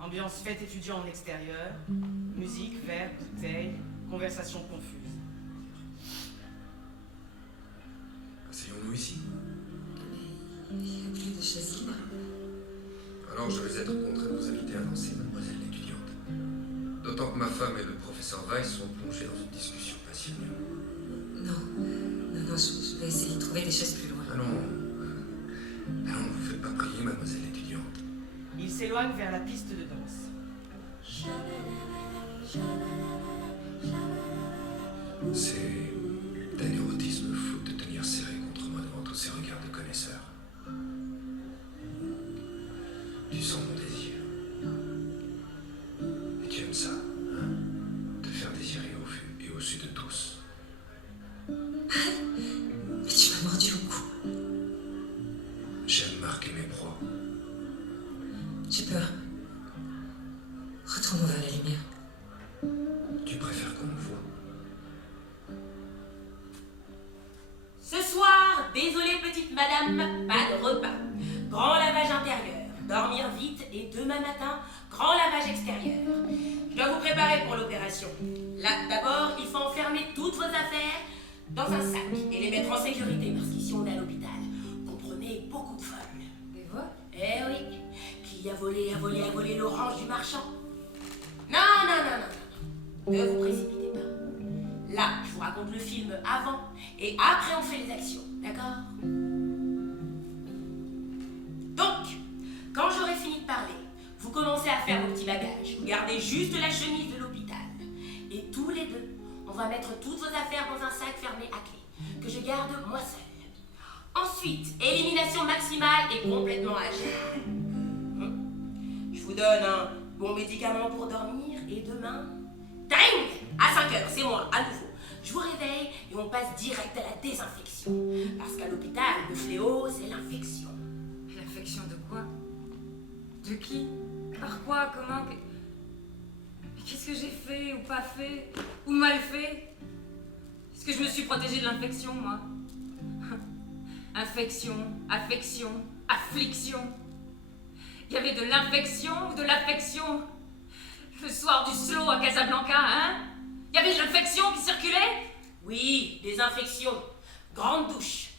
Ambiance fête étudiant en extérieur, musique, verre, bouteille, conversation confuse. Asseyons-nous ici. Il n'y a plus de chaises libres. Alors je vais être contraint de vous inviter à danser, mademoiselle l'étudiante. D'autant que ma femme et le professeur Weiss sont plongés dans une discussion passionnée. Non, je vais essayer de trouver des chaises plus loin. Allons, ne vous faites pas prier, mademoiselle l'étudiante. Il s'éloigne vers la piste de danse. C'est d'un érotisme fou de tenir serré contre moi devant tous ces regards de connaisseurs. Tu sens mon désir. Et tu aimes ça, hein? Te faire désirer au vu et au su de tous. Mais tu m'as mordu au cou. J'aime marquer mes proies. J'ai peur. Retournons vers la lumière. Tu préfères qu'on me voie? Ce soir, désolée petite madame, pas de repas. Grand lavage intérieur, dormir vite et demain matin, grand lavage extérieur. Je dois vous préparer pour l'opération. Là, d'abord, il faut enfermer toutes vos affaires dans un sac et les mettre en sécurité parce qu'ici on est à l'hôpital. Comprenez, beaucoup de folles. Des vols? Eh oui, qui a volé l'orange du marchand. Non. Ne vous précipitez pas. Là, je vous raconte le film avant et après on fait les actions, d'accord? Donc, quand j'aurai fini de parler, vous commencez à faire vos petits bagages. Vous gardez juste la chemise de l'hôpital. Et tous les deux, on va mettre toutes vos affaires dans un sac fermé à clé, que je garde moi seule. Ensuite, élimination maximale et complètement à gel. Je vous donne un bon médicament pour dormir et demain, ding, à 5 heures, c'est moi, à nouveau. Je vous réveille et on passe direct à la désinfection. Parce qu'à l'hôpital, le fléau, c'est l'infection. L'infection de quoi? De qui? Par quoi? Comment? Mais qu'est-ce que j'ai fait ou pas fait? Ou mal fait? Est-ce que je me suis protégée de l'infection, moi? Infection, affection, affliction. Il y avait de l'infection ou de l'affection? Le soir du slow à Casablanca, hein? Il y avait de l'infection qui circulait? Oui, des infections. Grande douche.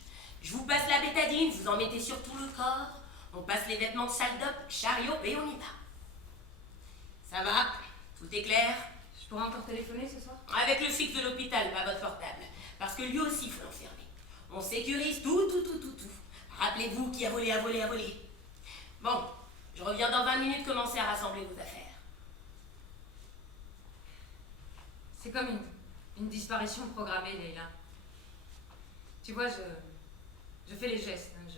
Je vous passe la bétadine, vous en mettez sur tout le corps. On passe les vêtements de salle d'op, chariot et on y va. Ça va? Tout est clair? Je pourrais encore téléphoner ce soir? Avec le fixe de l'hôpital, pas votre portable. Parce que lui aussi, il faut l'enfermer. On sécurise tout. Rappelez-vous qui a volé. Bon, je reviens dans 20 minutes, commencez à rassembler vos affaires. C'est comme une disparition programmée, Leïla. Tu vois, je fais les gestes. Hein,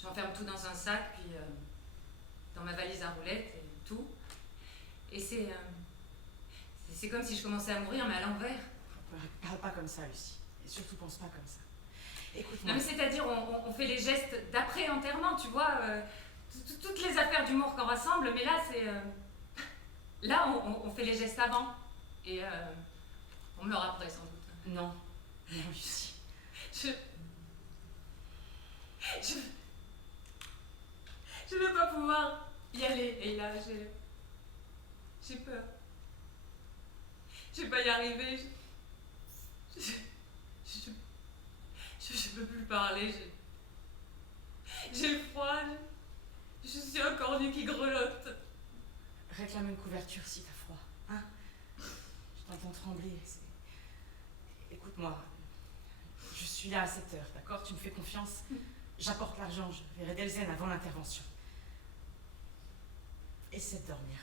j'enferme tout dans un sac, puis dans ma valise à roulettes, et tout. Et c'est comme si je commençais à mourir, mais à l'envers. Parle pas comme ça, Lucie. Et surtout, pense pas comme ça. Écoute-moi. Non, mais c'est-à-dire, on fait les gestes d'après-enterrement, tu vois. Toutes les affaires d'humour qu'on rassemble, mais là, c'est... Là, on fait les gestes avant. Et on meurt après, sans doute. Non, Lucie. Je vais pas pouvoir y aller. Et là, j'ai peur. Je vais pas y arriver. Je peux plus parler. J'ai froid. Je suis un cornu qui grelotte. Réclame une couverture si t'as froid. Hein? Je t'entends trembler. Écoute-moi. Je suis là à 7 heures, d'accord? Tu me fais confiance? J'apporte l'argent. Je verrai Delzen avant l'intervention. Essaie de dormir.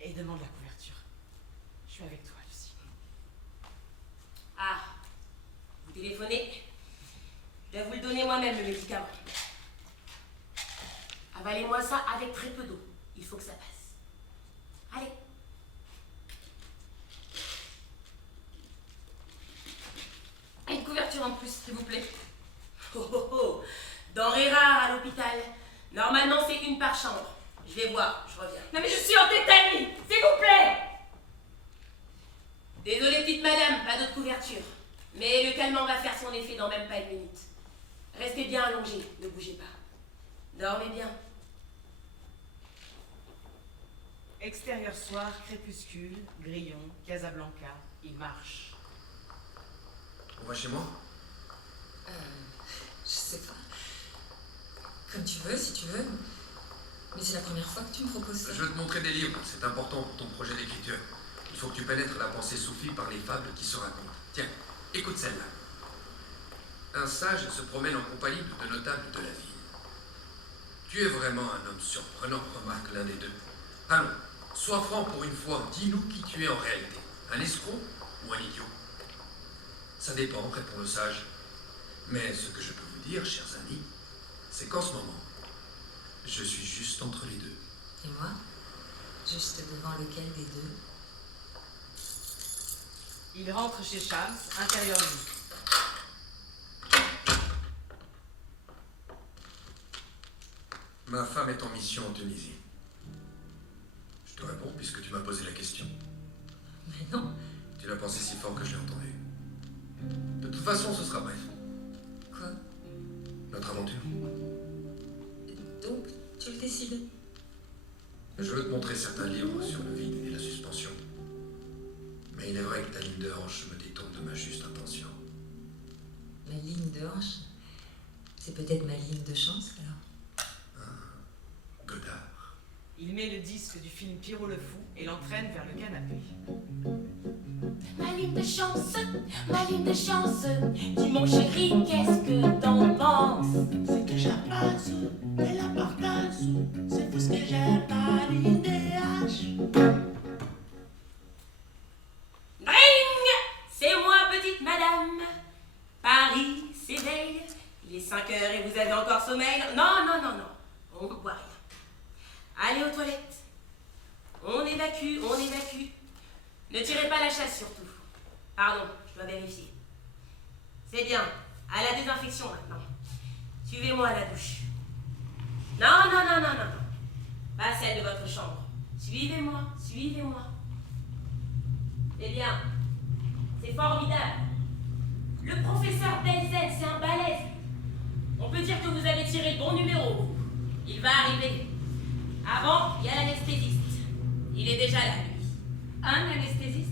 Et demande la couverture. Je suis avec toi, Lucie. Ah, vous téléphonez? Je dois vous le donner moi-même, le médicament. Avalez-moi ça avec très peu d'eau. Il faut que ça passe. Allez. Une couverture en plus, s'il vous plaît. Oh. Denrées rares à l'hôpital. Normalement, c'est une par chambre. Je vais voir, je reviens. Non mais je suis en tétanie, s'il vous plaît. Désolée, petite madame, pas d'autre couverture. Mais le calmant va faire son effet dans même pas une minute. Restez bien allongés, ne bougez pas. Dormez bien. Extérieur soir, crépuscule, grillon, Casablanca, il marche. On va chez moi? Je sais pas. Comme tu veux, si tu veux. Mais c'est la première fois que tu me proposes ça. Je veux te montrer des livres, c'est important pour ton projet d'écriture. Il faut que tu pénètres la pensée soufie par les fables qui se racontent. Tiens, écoute celle-là. Un sage se promène en compagnie de notables de la ville. Tu es vraiment un homme surprenant, remarque l'un des deux. Allons, sois franc pour une fois, dis-nous qui tu es en réalité. Un escroc ou un idiot? Ça dépend, répond le sage. Mais ce que je peux vous dire, chers amis, c'est qu'en ce moment, je suis juste entre les deux. Et moi? Juste devant lequel des deux? Il rentre chez Shams, intérieur lit. Ma femme est en mission en Tunisie. Je te réponds puisque tu m'as posé la question. Mais non. Tu l'as pensé si fort que je l'ai entendu. De toute façon, ce sera bref. Quoi? Notre aventure. Donc, tu le décides? Je veux te montrer certains livres sur le vide et la suspension. Mais il est vrai que ta ligne de hanche me détourne de ma juste intention. Ma ligne de hanche? C'est peut-être ma ligne de chance, alors? Godard. Il met le disque du film Pierrot le Fou et l'entraîne vers le canapé. Ma ligne de chance, ma ligne de chance. Dis mon chéri, qu'est-ce que t'en penses? C'est que j'apasse et la partage. C'est tout ce que j'aime, ma ligne de hache. Ring! C'est moi, petite madame. Paris s'éveille. Il est 5 heures et vous avez encore sommeil. Non, non, non, non. On ne boit rien. Allez aux toilettes. On évacue, on évacue. Ne tirez pas la chasse surtout. Pardon, je dois vérifier. C'est bien. À la désinfection maintenant. Suivez-moi à la douche. Non, non, non, non, non, non. Pas celle de votre chambre. Suivez-moi, suivez-moi. Eh bien, c'est formidable. Le professeur Delzen, c'est un balèze. On peut dire que vous avez tiré le bon numéro. Il va arriver. Avant, il y a l'anesthésiste. Il est déjà là, lui. Un anesthésiste?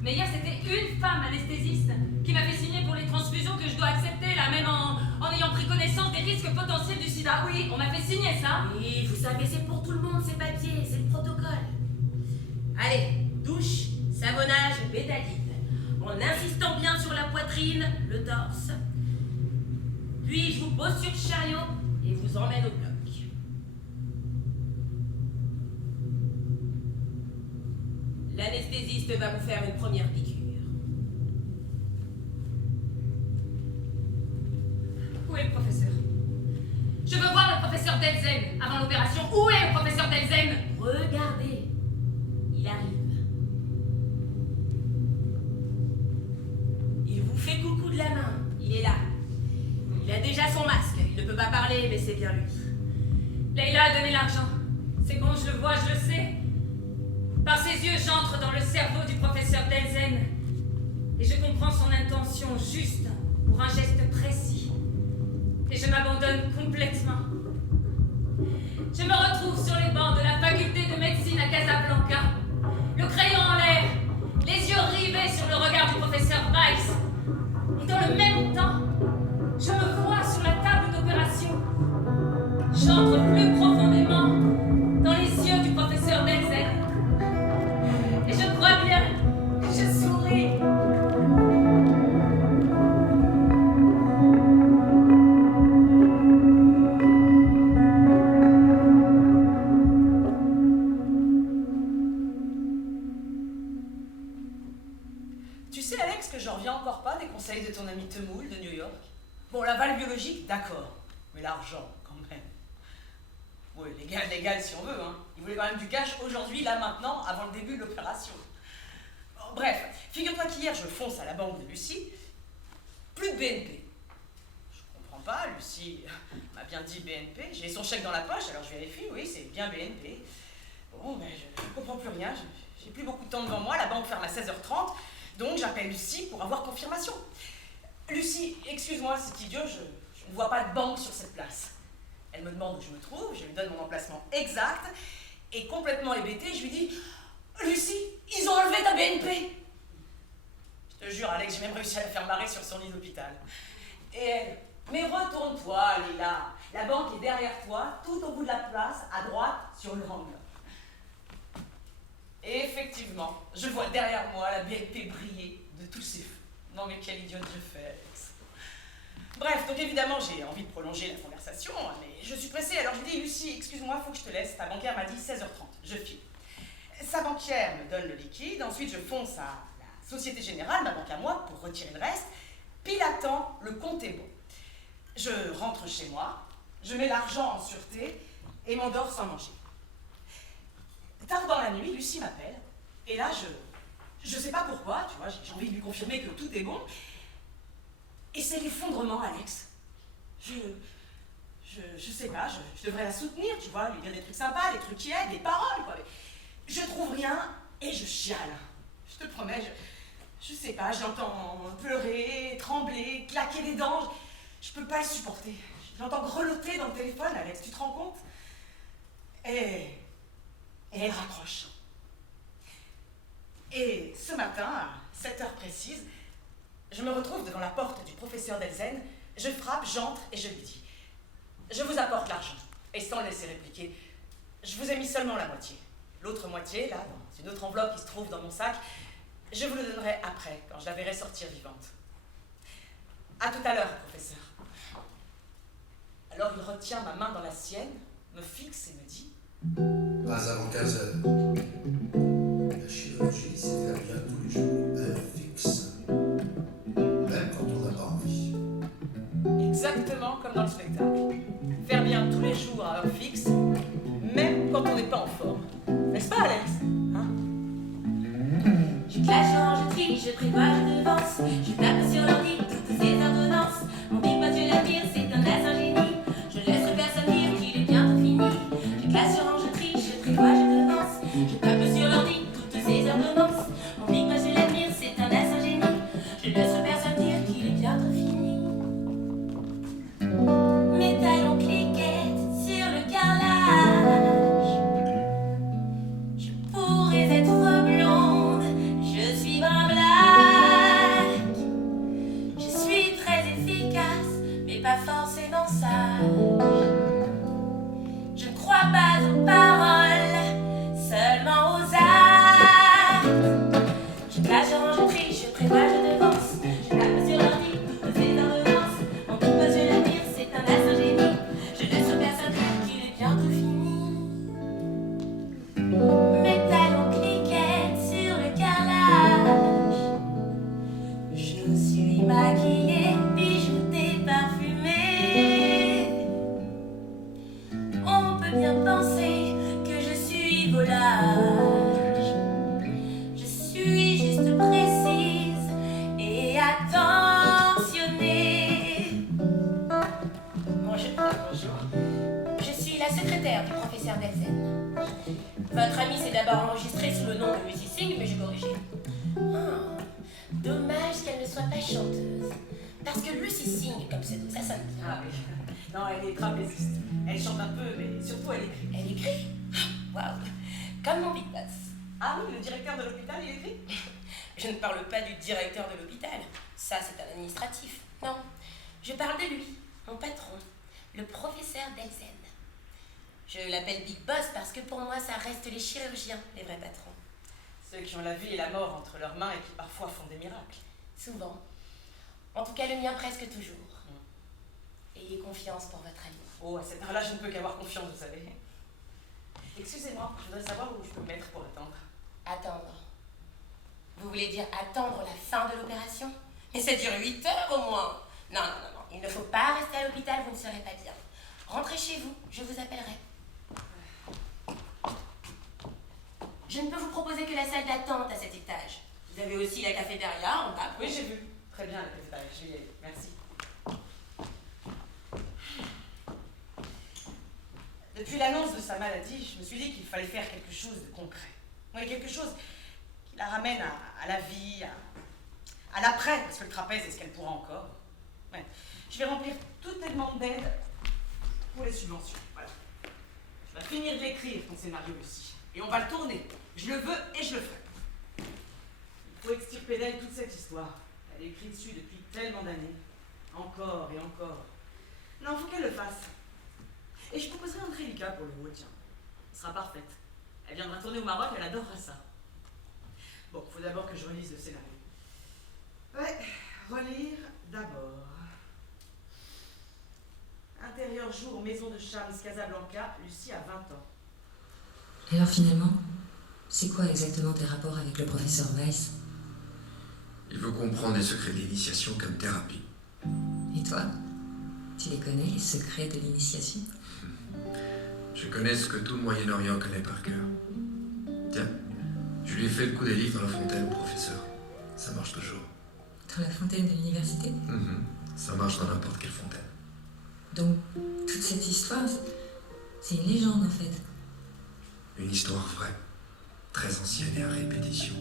Mais hier, c'était une femme anesthésiste qui m'a fait signer pour les transfusions que je dois accepter, là, même en ayant pris connaissance des risques potentiels du sida. Oui, on m'a fait signer ça. Oui, vous savez, c'est pour tout le monde, ces papiers, c'est le protocole. Allez, douche, savonnage, bétadine. En insistant bien sur la poitrine, le torse. Puis, je vous pose sur le chariot et vous emmène au bloc. L'anesthésiste va vous faire une première piqûre. Où est le professeur? Je veux voir le professeur Delzen avant l'opération. Où est le professeur Delzen? Regardez, il arrive. Il vous fait coucou de la main, il est là. Il a déjà son masque, il ne peut pas parler, mais c'est bien lui. Leïla a donné l'argent. C'est bon, je le vois, je le sais. Par ses yeux, j'entre dans le cerveau du professeur Delzen et je comprends son intention juste pour un geste précis. Et je m'abandonne complètement. Je me retrouve sur les bancs de la faculté de médecine à Casablanca, le crayon en l'air, les yeux rivés sur le regard du professeur Weiss. Et dans le même temps, je me vois sur la table d'opération. J'entre plus profondément dans les yeux du professeur Delzen. Et je crois bien que je souris. Tu sais, Alex, que j'en reviens encore pas des conseils de ton ami Temoul de New York. Bon, la valve biologique, d'accord. Mais l'argent, quand même. Oui, légal si on veut, hein. Il voulait quand même du cash aujourd'hui, là, maintenant, avant le début de l'opération. Bon, bref, figure-toi qu'hier, je fonce à la banque de Lucie. Plus de BNP. Je comprends pas, Lucie m'a bien dit BNP. J'ai son chèque dans la poche, alors je vérifie, oui, c'est bien BNP. Bon, mais je comprends plus rien. J'ai plus beaucoup de temps devant moi, la banque ferme à 16h30. Donc j'appelle Lucie pour avoir confirmation. Lucie, excuse-moi, c'est idiot, je ne vois pas de banque sur cette place. Elle me demande où je me trouve, je lui donne mon emplacement exact, et complètement hébétée, je lui dis « Lucie, ils ont enlevé ta BNP !» Je te jure, Alex, j'ai même réussi à la faire marrer sur son lit d'hôpital. Et elle « Mais retourne-toi, Léla, la banque est derrière toi, tout au bout de la place, à droite, sur le angle. » Et effectivement, je vois derrière moi la BNP briller de tous ses feux. Non mais quelle idiote je fais, Alex. Bref, donc évidemment, j'ai envie de prolonger la conversation, mais je suis pressée, alors je lui dis, Lucie, excuse-moi, faut que je te laisse. Ta banquière m'a dit 16h30, je file. Sa banquière me donne le liquide, ensuite je fonce à la Société Générale, ma banque à moi, pour retirer le reste. Pile à temps, le compte est bon. Je rentre chez moi, je mets l'argent en sûreté et m'endors sans manger. Tard dans la nuit, Lucie m'appelle, et là, je sais pas pourquoi, tu vois, j'ai envie de lui confirmer que tout est bon. Et c'est l'effondrement, Alex. Je sais pas, je devrais la soutenir, tu vois, lui dire des trucs sympas, des trucs qui aident, des paroles, quoi. Mais je trouve rien et je chiale. Je te promets, je sais pas, je l'entends pleurer, trembler, claquer des dents. Je peux pas le supporter. Je l'entends grelotter dans le téléphone, Alex, tu te rends compte? Et elle raccroche. Et ce matin, à 7h précises, je me retrouve devant la porte du professeur Delzen, je frappe, j'entre et je lui dis « Je vous apporte l'argent. » Et sans le laisser répliquer, « Je vous ai mis seulement la moitié. L'autre moitié, là, dans une autre enveloppe qui se trouve dans mon sac, je vous le donnerai après, quand je la verrai sortir vivante. À tout à l'heure, professeur. » Alors il retient ma main dans la sienne, me fixe et me dit « Pas avant 15h. La chirurgie, c'est faire bien tous les jours, heure fixe. Même quand on n'a pas envie. » Exactement comme dans le spectacle. Faire bien tous les jours à heure fixe, même quand on n'est pas en forme. N'est-ce pas, Alex? Hein? Je clash, je trie, je prévois, je devance. Je tape sur l'ordi toutes ces ordonnances. Mon big boss, je l'attire, c'est un as, un génie. Je laisse personne dire qu'il est bientôt fini. Je clash, je trie, je prévois, je devance. Je tape sur l'ordi toutes ces ordonnances. Mon big boss, je l'admire, c'est un as, un génie. Je laisse personne dire qu'il est bientôt fini. Mes talons cliquettent sur le carrelage. Je pourrais être blonde, je suis brun black. Je suis très efficace, mais pas forcément sage. Je ne crois pas aux paroles, seulement aux actes. Je clash, je trie, je prévois, je devance. Je tape sur l'ordi, toutes ces ordonnances. Mon big boss, je l'admire, c'est un as, un génie. Je laisse personne dire qu'il est bientôt fini. Mes talons cliquettent sur le carrelage. Je suis maquillée, bijoutée, parfumée. On peut bien penser que je suis volage. Je suis juste précise et attentionnée. Bonjour. Je suis la secrétaire du professeur Delzen. Votre amie s'est d'abord enregistrée sous le nom de Lucy Singh, mais j'ai corrigé. Dommage qu'elle ne soit pas chanteuse. Parce que Lucy Singh, comme pseudo, ça sonne bien. Ah oui. Non, elle est trapéziste. Elle chante un peu, mais surtout elle écrit. Elle écrit? Waouh! Comme mon big boss. Ah oui, le directeur de l'hôpital, il écrit? Je ne parle pas du directeur de l'hôpital. Ça, c'est un administratif. Non. Je parle de lui, mon patron, le professeur Delzen. Je l'appelle Big Boss parce que pour moi, ça reste les chirurgiens, les vrais patrons. Ceux qui ont la vie et la mort entre leurs mains et qui parfois font des miracles. Souvent. En tout cas, le mien presque toujours. Ayez confiance pour votre ami. Oh, à cette heure-là, je ne peux qu'avoir confiance, vous savez. Excusez-moi, je voudrais savoir où je peux me mettre pour attendre. Attendre. Vous voulez dire attendre la fin de l'opération? Mais ça dure 8 heures au moins. Non. Il ne faut pas rester à l'hôpital, vous ne serez pas bien. Rentrez chez vous, je vous appellerai. Je ne peux vous proposer que la salle d'attente à cet étage. Vous avez aussi la cafétéria en bas. Oui, j'ai vu. Très bien, la cafétéria, je vais y aller. Merci. Depuis l'annonce de sa maladie, je me suis dit qu'il fallait faire quelque chose de concret. Oui, quelque chose qui la ramène à la vie, à l'après, parce que le trapèze, est-ce qu'elle pourra encore? Ouais. Je vais remplir toutes les demandes d'aide pour les subventions. Voilà. Tu vas finir de l'écrire, ton scénario, Lucie. Et on va le tourner. Je le veux et je le ferai. Il faut extirper d'elle toute cette histoire. Elle est écrite dessus depuis tellement d'années. Encore et encore. Non, faut qu'elle le fasse. Et je proposerai Angélica pour le rôle, tiens. Elle sera parfaite. Elle viendra tourner au Maroc, elle adorera ça. Bon, faut d'abord que je relise le scénario. Ouais, relire d'abord. Intérieur jour, maison de Chams, Casablanca, Lucie a 20 ans. Et alors finalement, c'est quoi exactement tes rapports avec le professeur Weiss? Il veut comprendre les secrets de l'initiation comme thérapie. Et toi? Tu les connais, les secrets de l'initiation? Je connais ce que tout le Moyen-Orient connaît par cœur. Tiens, je lui ai fait le coup des livres dans la fontaine au professeur. Ça marche toujours. Dans la fontaine de l'université? Ça marche dans n'importe quelle fontaine. Donc, toute cette histoire, c'est une légende en fait. Une histoire vraie, très ancienne et à répétition.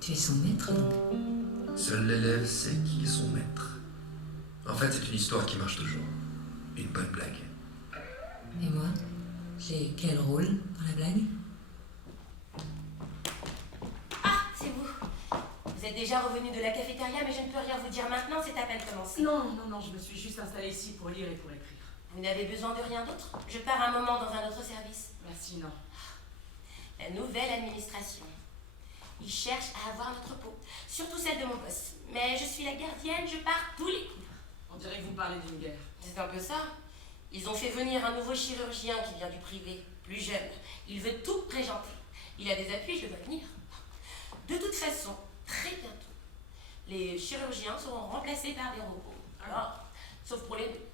Tu es son maître donc? Seul l'élève sait qui est son maître. En fait, c'est une histoire qui marche toujours. Une bonne blague. Et moi? J'ai quel rôle dans la blague? Ah, c'est vous. Vous êtes déjà revenu de la cafétéria, mais je ne peux rien vous dire maintenant, c'est à peine commencé. Non, je me suis juste installée ici pour lire et pour écrire. Vous n'avez besoin de rien d'autre? Je pars un moment dans un autre service. Merci, non. La nouvelle administration. Ils cherchent à avoir notre peau, surtout celle de mon boss. Mais je suis la gardienne, je pars tous les coups. On dirait que vous parlez d'une guerre. C'est un peu ça. Ils ont fait venir un nouveau chirurgien qui vient du privé, plus jeune. Il veut tout régenter. Il a des appuis, je le vois venir. De toute façon, très bientôt, les chirurgiens seront remplacés par des robots. Alors, sauf pour les deux.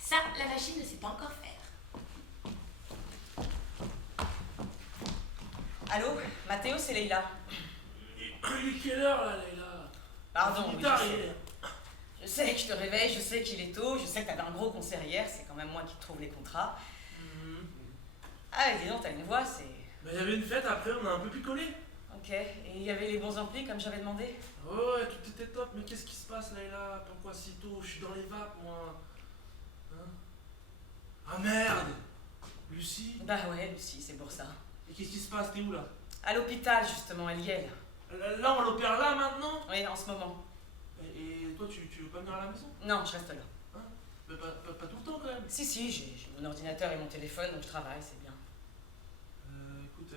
Ça, la machine ne sait pas encore faire. Allô, Mathéo, c'est Leïla. Il est quelle heure là, Leïla? Pardon, oui, Tard, je sais que je te réveille, je sais qu'il est tôt, je sais que t'avais un gros concert hier, c'est quand même moi qui te trouve les contrats. Ah, dis donc, t'as une voix, c'est... Bah, il y avait une fête après, on a un peu picolé. Ok, et il y avait les bons amplis comme j'avais demandé? Ouais, tout était top, mais qu'est-ce qui se passe, Leïla? Pourquoi si tôt? Je suis dans les vapes, moi. Hein? Ah merde! Lucie? Bah ouais, Lucie, c'est pour ça. Et qu'est-ce qui se passe? T'es où là? À l'hôpital, justement, elle y est, là. Là, on l'opère là maintenant? Oui, en ce moment. Et toi, tu veux pas venir à la maison? Non, je reste là. Hein? Mais pas tout le temps quand même. Si, j'ai mon ordinateur et mon téléphone, donc je travaille, c'est bien. Écoute,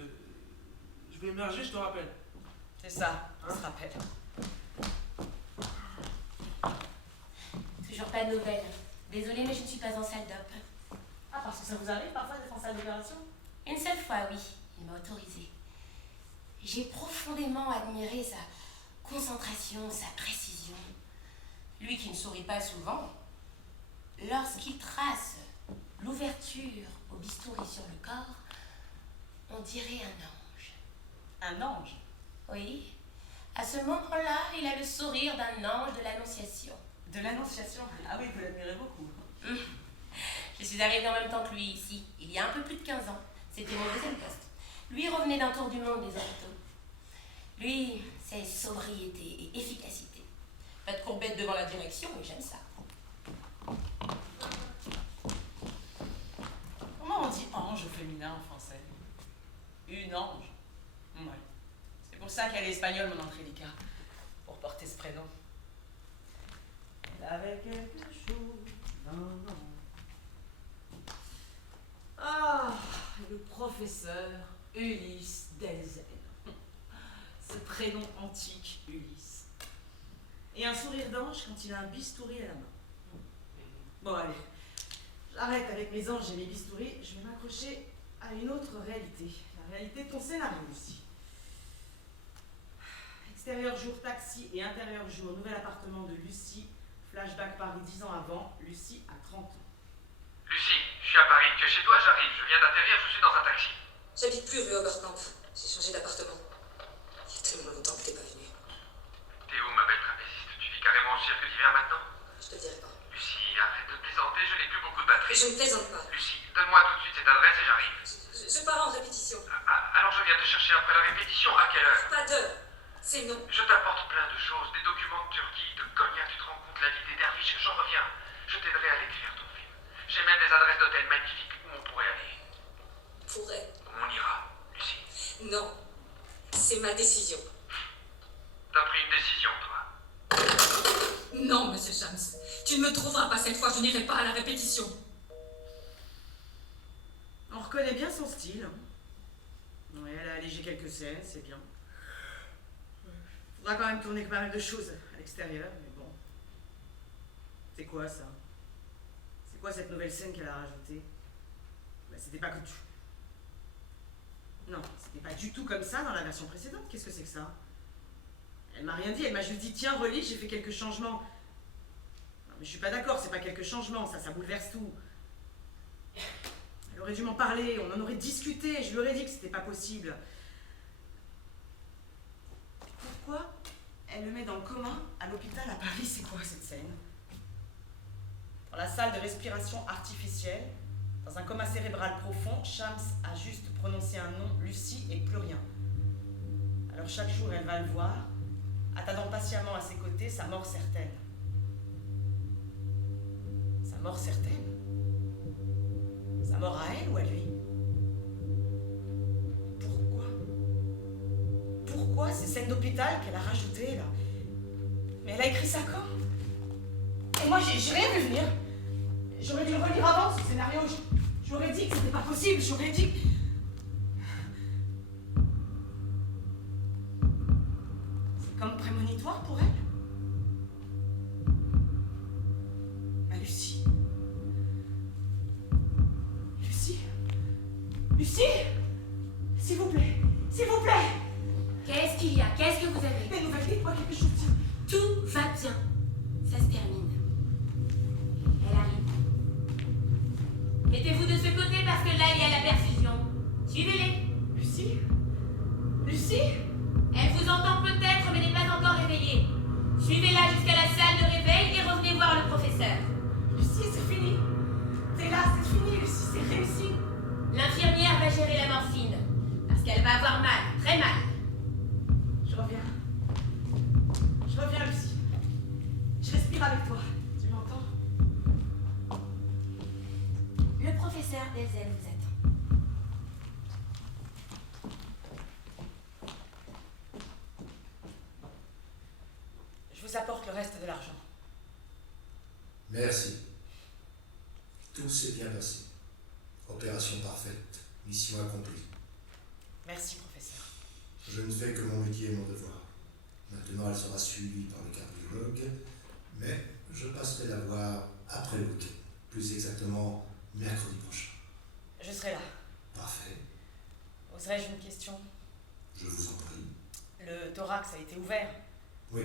je vais émerger, je te rappelle. C'est ça, on se rappelle. Toujours pas de nouvelles. Désolée, mais je ne suis pas en salle d'op. Ah, parce que ça vous arrive parfois d'être en salle d'opération? Une seule fois, oui. Il m'a autorisée. J'ai profondément admiré sa concentration, sa précision. Lui qui ne sourit pas souvent, lorsqu'il trace l'ouverture au bistouri sur le corps, on dirait un ange. Un ange? Oui. À ce moment-là, il a le sourire d'un ange de l'Annonciation. De l'Annonciation? Ah oui, vous l'admirez beaucoup. Je suis arrivée en même temps que lui ici, il y a un peu plus de 15 ans. C'était mon deuxième poste. Lui revenait d'un tour du monde des hôpitaux. Lui, c'est sobriété et efficacité. Pas de courbette devant la direction, mais j'aime ça. Comment on dit ange au féminin en français? Une ange? Ouais. C'est pour ça qu'elle est espagnole, mon Angélica. Pour porter ce prénom. Elle avait quelque chose. Non. Ah, le professeur Ulysse Delzel. Ce prénom antique, Ulysse. Et un sourire d'ange quand il a un bistouri à la main. Bon, allez. J'arrête avec mes anges et mes bistouris. Je vais m'accrocher à une autre réalité. La réalité de ton scénario aussi. Extérieur jour taxi et intérieur jour nouvel appartement de Lucie. Flashback Paris 10 ans avant. Lucie a 30 ans. Lucie, je suis à Paris. Tu es chez toi? J'arrive. Je viens d'atterrir, je suis dans un taxi. J'habite plus rue Oberkampf. J'ai changé d'appartement. Il y a tellement longtemps que t'es pas venu. T'es où, ma belle trapéziste? Tu vis carrément au cirque d'hiver maintenant? Je te dirai pas. Lucie, arrête de plaisanter, je n'ai plus beaucoup de batterie. Je ne plaisante pas. Lucie, donne-moi tout de suite cette adresse et j'arrive. Je pars en répétition. Alors je viens te chercher après la répétition. À quelle heure? Pas d'heure. C'est non. Je t'apporte plein de choses, des documents de Turquie, de cognac, tu te rends compte, la vie des derviches, j'en reviens. Je t'aiderai à l'écrire ton film. J'ai même des adresses d'hôtels magnifiques où on pourrait aller. Pourrait. On ira, Lucie. Non. C'est ma décision. T'as pris une décision, toi. Non, monsieur Shams. Tu ne me trouveras pas cette fois, je n'irai pas à la répétition. On reconnaît bien son style. Ouais, elle a allégé quelques scènes, c'est bien. Faudra quand même tourner pas mal de choses à l'extérieur, mais bon. C'est quoi ça? C'est quoi cette nouvelle scène qu'elle a rajoutée? Bah, c'était pas que tout. Non, c'était pas du tout comme ça dans la version précédente. Qu'est-ce que c'est que ça? Elle m'a rien dit, elle m'a juste dit tiens, relis, j'ai fait quelques changements. Non, mais je suis pas d'accord, c'est pas quelques changements, ça bouleverse tout. Elle aurait dû m'en parler, on en aurait discuté, je lui aurais dit que c'était pas possible. Pourquoi elle le met dans le commun à l'hôpital à Paris? C'est quoi cette scène? Dans la salle de respiration artificielle, dans un coma cérébral profond, Shams a juste prononcé un nom, Lucie, et plus rien. Alors chaque jour, elle va le voir, attendant patiemment à ses côtés sa mort certaine. Sa mort certaine? Sa mort à elle ou à lui? Pourquoi ces scènes d'hôpital qu'elle a rajoutées là? Mais elle a écrit ça quand? Et moi j'ai rien vu venir. J'aurais dû le relire avant ce scénario. J'aurais dit que c'était pas possible. J'aurais dit que... C'est comme prémonitoire pour elle? Ma Lucie. Lucie? Lucie? S'il vous plaît. S'il vous plaît. Qu'est-ce qu'il y a? Qu'est-ce que vous avez? Des nouvelles, dites-moi quelque chose. Tout va bien. Ça se termine. Elle arrive. Mettez-vous de ce côté parce que là, il y a la perfusion. Suivez-les. Lucie? Lucie? Elle vous entend peut-être, mais n'est pas encore réveillée. Suivez-la jusqu'à la salle de réveil et revenez voir le professeur. Lucie, c'est fini. T'es là, c'est fini, Lucie, c'est réussi. L'infirmière va gérer la morphine. Parce qu'elle va avoir mal, très mal. Je reviens. Je reviens, Lucie. Je respire avec toi. Tu m'entends? Le professeur Delzel vous attend. Je vous apporte le reste de l'argent. Merci. Tout s'est bien passé. Opération parfaite, mission accomplie. Merci, professeur. Je ne fais que mon métier et mon devoir. Maintenant, elle sera suivie par le cardiologue, mais je passerai la voir après le week-end, plus exactement mercredi prochain. Je serai là. Parfait. Oserais-je une question? Je vous en prie. Le thorax a été ouvert. Oui.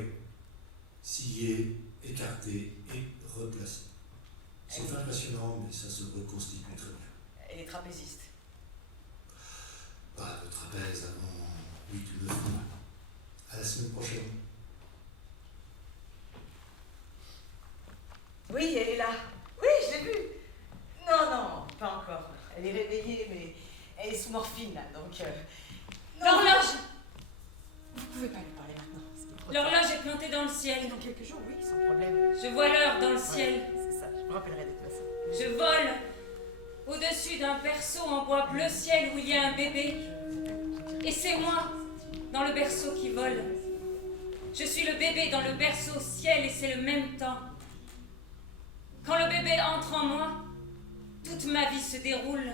Scié, écarté et replacé. C'est impressionnant, mais ça se reconstitue très bien. Elle est trapéziste. Pas de trapèze avant 8 ou 9 mois. À la semaine prochaine. Oui, elle est là. Oui, je l'ai vue. Non, pas encore. Elle est réveillée, mais elle est sous morphine, là, donc... L'horloge! Vous pouvez pas lui parler maintenant. c'est trop L'horloge tard. est plantée dans le ciel. Dans quelques jours, oui, sans problème. Je vois l'heure dans le ciel. Ouais, c'est ça, je me rappellerai de toute façon. Je vole au-dessus d'un berceau en bois bleu ciel où il y a un bébé. Et c'est moi dans le berceau qui vole. Je suis le bébé dans le berceau ciel et c'est le même temps. Quand le bébé entre en moi, toute ma vie se déroule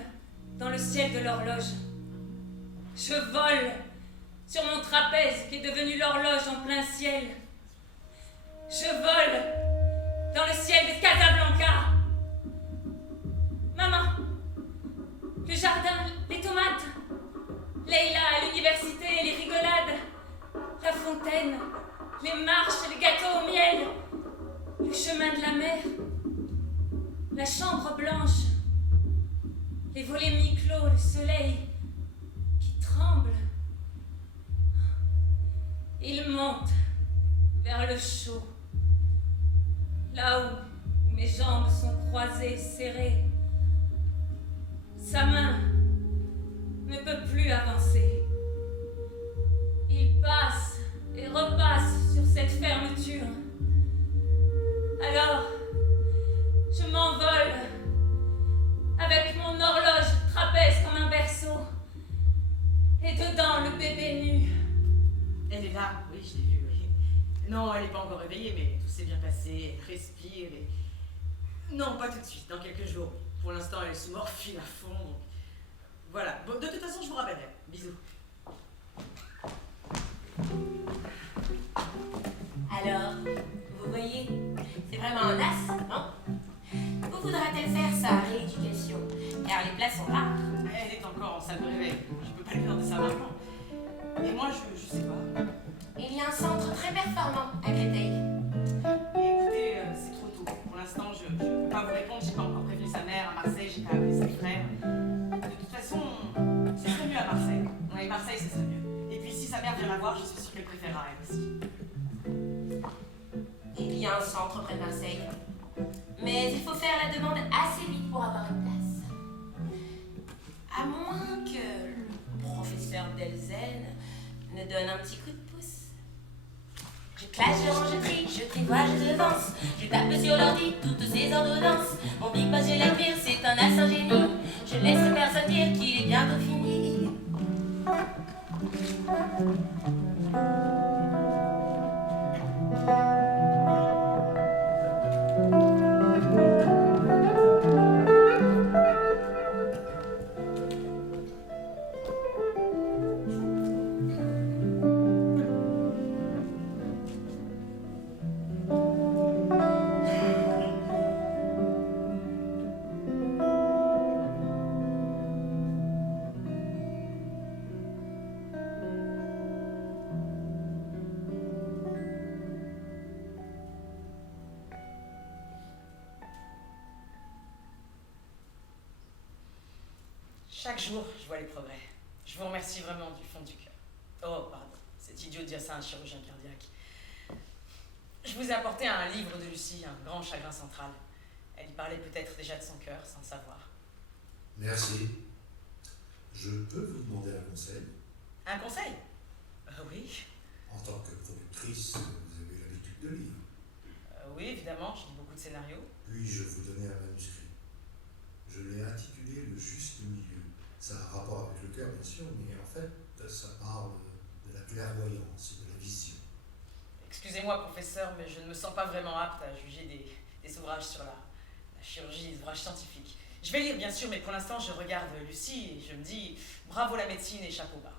dans le ciel de l'horloge. Je vole sur mon trapèze qui est devenu l'horloge en plein ciel. Je vole dans le ciel de Casablanca. Maman, le jardin, les tomates, Leïla à l'université, les rigolades, la fontaine, les marches, les gâteaux au miel, le chemin de la mer, la chambre blanche, les volets mi-clos, le soleil qui tremble. Il monte vers le chaud, là où mes jambes sont croisées, serrées. Sa main ne peut plus avancer. Il passe et repasse sur cette fermeture. Alors, je m'envole Non, elle n'est pas encore réveillée, mais tout s'est bien passé, elle respire et... Non, pas tout de suite, dans quelques jours. Pour l'instant, elle est sous morphine à fond, donc... Voilà, bon, de toute façon, je vous rappellerai. Bisous. Alors, vous voyez, c'est vraiment un as, non? Où voudra-t-elle faire sa rééducation? Car les places sont rares. Elle est encore en salle de réveil, je peux pas lui faire de ça maintenant. Et moi, je sais pas. Il y a un centre très performant à Créteil. Écoutez, c'est trop tôt. Pour l'instant, je peux pas vous répondre, j'ai pas encore prévenu sa mère à Marseille, j'ai pas appelé ses frères. De toute façon, ce serait mieux à Marseille. Ouais, Marseille, ce serait mieux. Et puis si sa mère vient la voir, je suis sûre qu'elle préférera elle aussi. Il y a un centre près de Marseille. Mais il faut faire la demande assez vite pour avoir une place. À moins que le professeur Delzen ne donne un petit coup de pouce. Je classe, je range, je trie, je trivoie, je devance. Je tape sur l'ordi toutes ces ordonnances. Mon big boss, je l'admire, c'est un as un génie. Je laisse personne dire qu'il est bientôt fini. Chaque jour, je vois les progrès. Je vous remercie vraiment du fond du cœur. Oh, pardon, c'est idiot de dire ça à un chirurgien cardiaque. Je vous ai apporté un livre de Lucie, Un grand chagrin central. Elle y parlait peut-être déjà de son cœur, sans le savoir. Merci. Je peux vous demander un conseil? Un conseil? Oui. En tant que productrice, vous avez l'habitude de lire. Oui, évidemment, je lis beaucoup de scénarios. Puis-je vous donner un manuscrit? Je l'ai intitulé Le juste milieu. Ça a un rapport avec le cœur, bien sûr, mais en fait, ça parle de la clairvoyance et de la vision. Excusez-moi, professeur, mais je ne me sens pas vraiment apte à juger des ouvrages sur la chirurgie, des ouvrages scientifiques. Je vais lire, bien sûr, mais pour l'instant, je regarde Lucie et je me dis bravo la médecine et chapeau bas.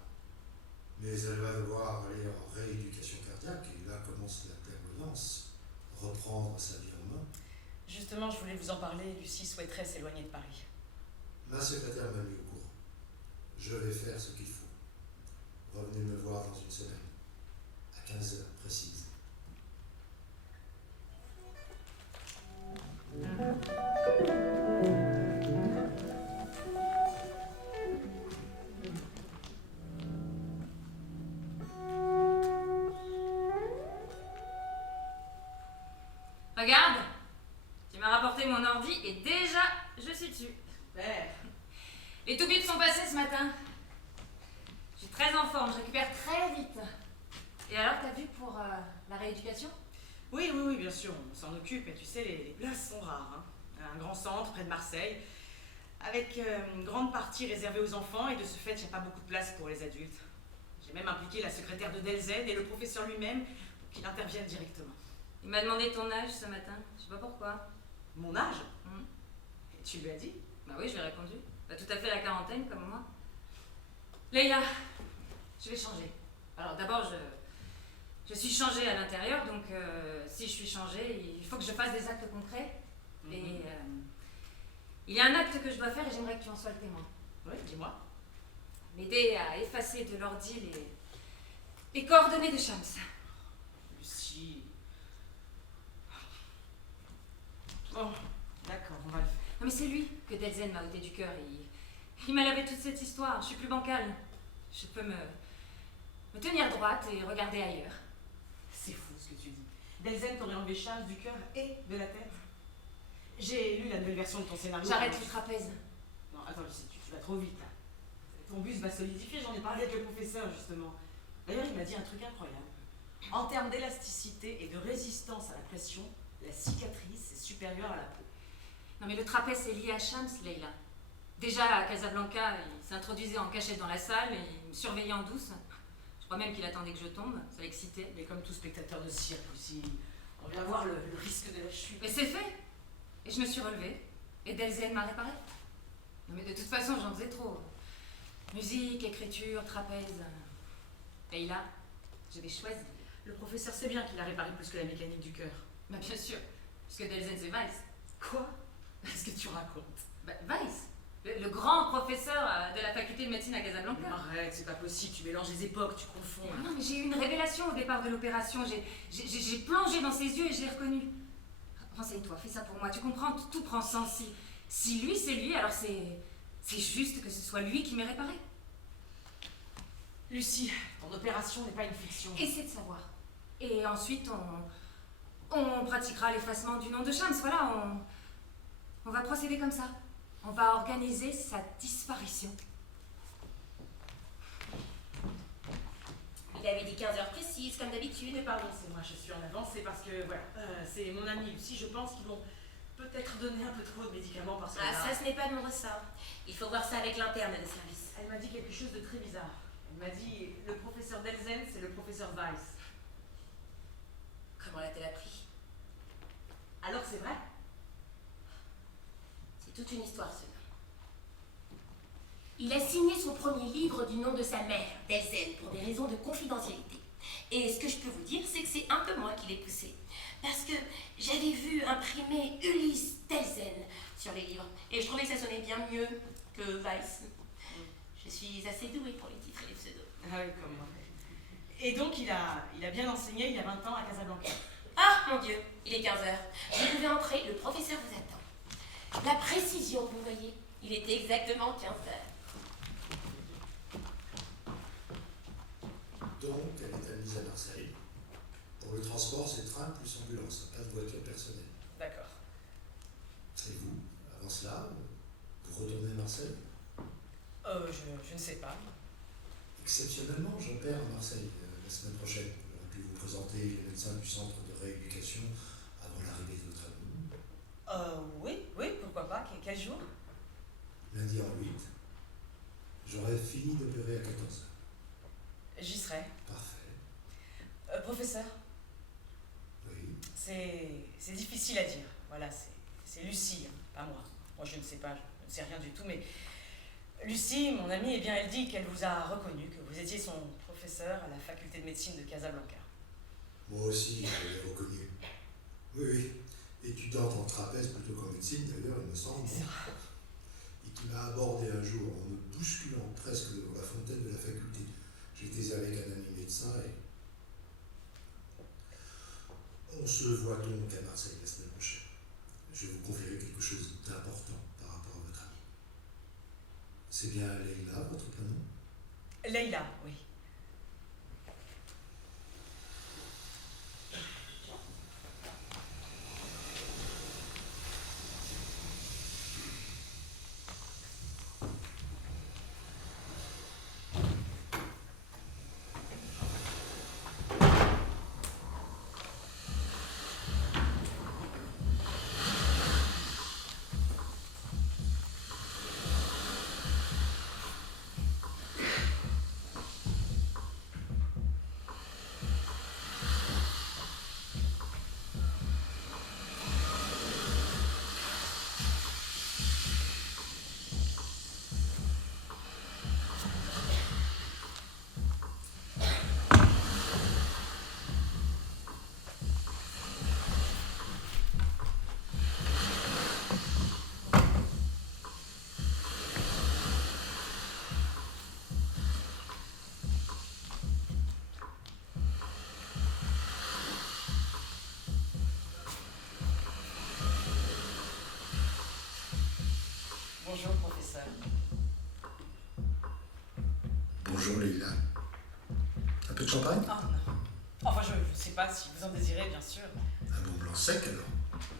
Mais elle va devoir aller en rééducation cardiaque et là commence la clairvoyance. Reprendre sa vie en main. Justement, je voulais vous en parler. Lucie souhaiterait s'éloigner de Paris. Ma secrétaire m'a mis au courant. Je vais faire ce qu'il faut. Revenez me voir dans une semaine, à 15h précise. Regarde, tu m'as rapporté mon ordi et déjà, je suis dessus. Super. Les toubibs sont passés ce matin. Je suis très en forme, je récupère très vite. Et alors, t'as vu pour la rééducation? Oui, bien sûr, on s'en occupe. Et tu sais, les places sont rares. Hein. Un grand centre près de Marseille, avec une grande partie réservée aux enfants, et de ce fait, il n'y a pas beaucoup de place pour les adultes. J'ai même impliqué la secrétaire de Delzen et le professeur lui-même pour qu'il intervienne directement. Il m'a demandé ton âge ce matin, je sais pas pourquoi. Mon âge? Et tu lui as dit? Bah oui, je lui ai répondu. Bah, tout à fait la quarantaine, comme moi. Leïla, je vais changer. Alors d'abord, je suis changée à l'intérieur, donc si je suis changée, il faut que je fasse des actes concrets. Et il y a un acte que je dois faire et j'aimerais que tu en sois le témoin. Oui, dis-moi. M'aider à effacer de l'ordi les coordonnées de Shams. Lucie... Bon, d'accord, on va le faire. Non mais c'est lui que Delzen m'a ôté du cœur. Il m'a lavé toute cette histoire. Je suis plus bancale. Je peux me tenir droite et regarder ailleurs. C'est fou ce que tu dis. Delzen t'aurait enlevé Charles du cœur et de la tête. J'ai lu la nouvelle version de ton scénario. J'arrête le trapèze. Non, attends, tu vas trop vite là. Ton bus va solidifier, j'en ai parlé avec le professeur justement. D'ailleurs, il m'a dit un truc incroyable. En termes d'élasticité et de résistance à la pression, la cicatrice est supérieure à la peau. Non mais le trapèze c'est lié à Shams, Leïla. Déjà à Casablanca, il s'introduisait en cachette dans la salle et il me surveillait en douce. Je crois même qu'il attendait que je tombe, ça l'excitait. Mais comme tout spectateur de cirque aussi, on vient voir le risque de la chute. Mais c'est fait. Et je me suis relevée. Et Delzenne m'a réparé. Non mais de toute façon, j'en faisais trop. Musique, écriture, trapèze. Et là, je vais choisir. Le professeur sait bien qu'il a réparé plus que la mécanique du cœur. Bah bien sûr, puisque Delzenne c'est Weiss. Quoi? Qu'est-ce que tu racontes? Bah Weiss, le grand professeur de la faculté de médecine à Casablanca. Arrête, c'est pas possible, tu mélanges les époques, tu confonds. Non mais j'ai eu une révélation au départ de l'opération. J'ai plongé dans ses yeux et je l'ai reconnu. Renseigne-toi, fais ça pour moi, tu comprends, tout prend sens. Si lui c'est lui, alors c'est juste que ce soit lui qui m'ait réparé. Lucie, ton opération n'est pas une fiction. Essaie de savoir. Et ensuite, on pratiquera l'effacement du nom de Shams. Voilà, on va procéder comme ça. On va organiser sa disparition. Il avait dit 15h précises, comme d'habitude. Pardon, c'est moi, je suis en avance, c'est parce que, voilà, c'est mon amie Lucie, je pense qu'ils vont peut-être donner un peu trop de médicaments parce que... Ah, ça, ce n'est pas de mon ressort. Il faut voir ça avec l'interne de service. Elle m'a dit quelque chose de très bizarre. Elle m'a dit, le professeur Delzenne, c'est le professeur Weiss. Comment l'a-t-elle appris? Alors c'est vrai? C'est toute une histoire, ce nom. Il a signé son premier livre du nom de sa mère, Delzenne, pour des raisons de confidentialité. Et ce que je peux vous dire, c'est que c'est un peu moi qui l'ai poussé. Parce que j'avais vu imprimer Ulysse Delzenne sur les livres. Et je trouvais que ça sonnait bien mieux que Weiss. Je suis assez douée pour les titres et les pseudos. Ah oui, comme moi. Et donc il a bien enseigné il y a 20 ans à Casablanca. Ah, mon Dieu, il est 15h. Vous pouvez entrer, le professeur vous attend. La précision, vous voyez, il était exactement 15h. Donc, elle est admise à Marseille. Pour le transport, c'est train plus ambulance, pas de voiture personnelle. D'accord. Et vous, avant cela, vous retournez à Marseille? Je ne sais pas. Exceptionnellement, j'opère à Marseille la semaine prochaine. J'aurais pu vous présenter les médecins du centre de rééducation avant l'arrivée de votre ami. Oui, pourquoi pas. Quel jour? Lundi en 8. J'aurais fini d'opérer à 14h. J'y serai. Parfait. Professeur, Oui. c'est difficile à dire. Voilà, c'est Lucie, hein, pas moi. Moi, je ne sais pas, je ne sais rien du tout, mais Lucie, mon amie, eh bien, elle dit qu'elle vous a reconnu, que vous étiez son professeur à la faculté de médecine de Casablanca. Moi aussi, je l'ai reconnu. Oui. Étudiante en trapèze plutôt qu'en médecine, d'ailleurs, il me semble. Et qui m'a abordé un jour en me bousculant presque devant la fontaine de la faculté. J'étais avec un ami médecin et on se voit donc à Marseille la semaine prochaine. Je vais vous conférer quelque chose d'important par rapport à votre ami. C'est bien Leïla, votre prénom? Leïla, oui. Bonjour, professeur. Bonjour Leïla. Un peu de champagne? Ah non. Enfin, je ne sais pas si vous en désirez, bien sûr. Un bon blanc sec alors,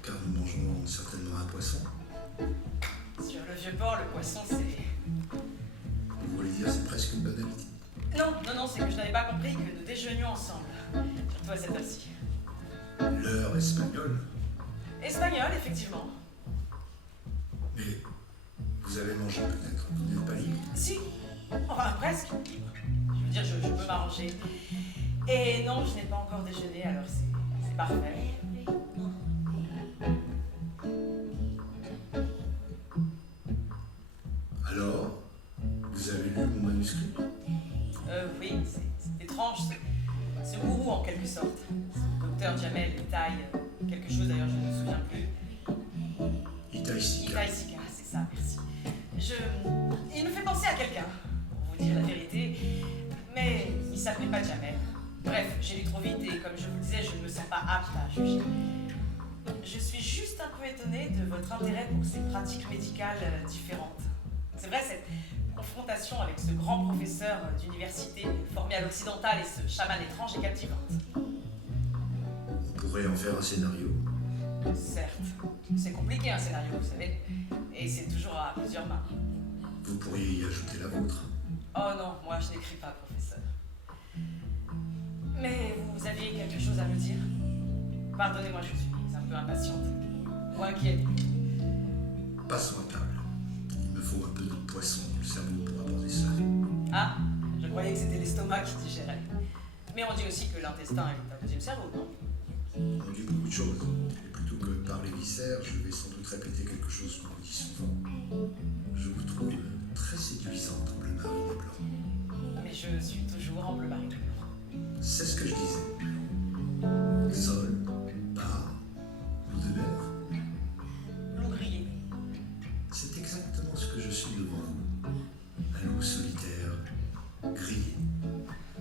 car nous mangerons certainement un poisson. Sur le vieux port, le poisson, c'est... Vous voulez dire c'est presque une banalité? Non, c'est que je n'avais pas compris que nous déjeunions ensemble. Surtout à cette heure-ci. L'heure espagnole? Espagnol, effectivement. Mais vous avez mangé peut-être, vous n'êtes pas libre? Si, enfin presque libre. Je veux dire, je peux m'arranger. Et non, je n'ai pas encore déjeuné, alors c'est parfait. Alors, vous avez lu mon manuscrit? Oui, c'est étrange, ce gourou en quelque sorte. Docteur Jamel taille quelque chose, d'ailleurs je ne me souviens plus. Itaïsika. Itaïsika, c'est ça, merci. Il me fait penser à quelqu'un, pour vous dire la vérité, mais il s'appelait pas Jamel. Bref, j'ai lu trop vite et comme je vous le disais, je ne me sens pas apte à juger. Je suis juste un peu étonnée de votre intérêt pour ces pratiques médicales différentes. C'est vrai, cette confrontation avec ce grand professeur d'université formé à l'occidental et ce chaman étrange est captivante. On pourrait en faire un scénario. Certes, c'est compliqué un scénario, vous savez, et c'est toujours à plusieurs mains. Vous pourriez y ajouter la vôtre. Oh non, moi je n'écris pas, professeur. Mais vous aviez quelque chose à me dire? Pardonnez-moi, je suis un peu impatiente. Ou inquiète. Passons à table. Il me faut un peu de poisson dans le cerveau pour aborder ça. Ah, je croyais que c'était l'estomac qui digérait. Mais on dit aussi que l'intestin est un deuxième cerveau, non? On dit beaucoup de choses. Et plutôt que par les viscères, je vais sans doute répéter quelque chose qu'on dit souvent. Je vous trouve très séduisante en bleu marine et blanc. Mais je suis toujours en bleu marine et blanc. C'est ce que je disais. Sol, bar, loup de mer. Loup grillé. C'est exactement ce que je suis devant vous. Un loup solitaire, grillé.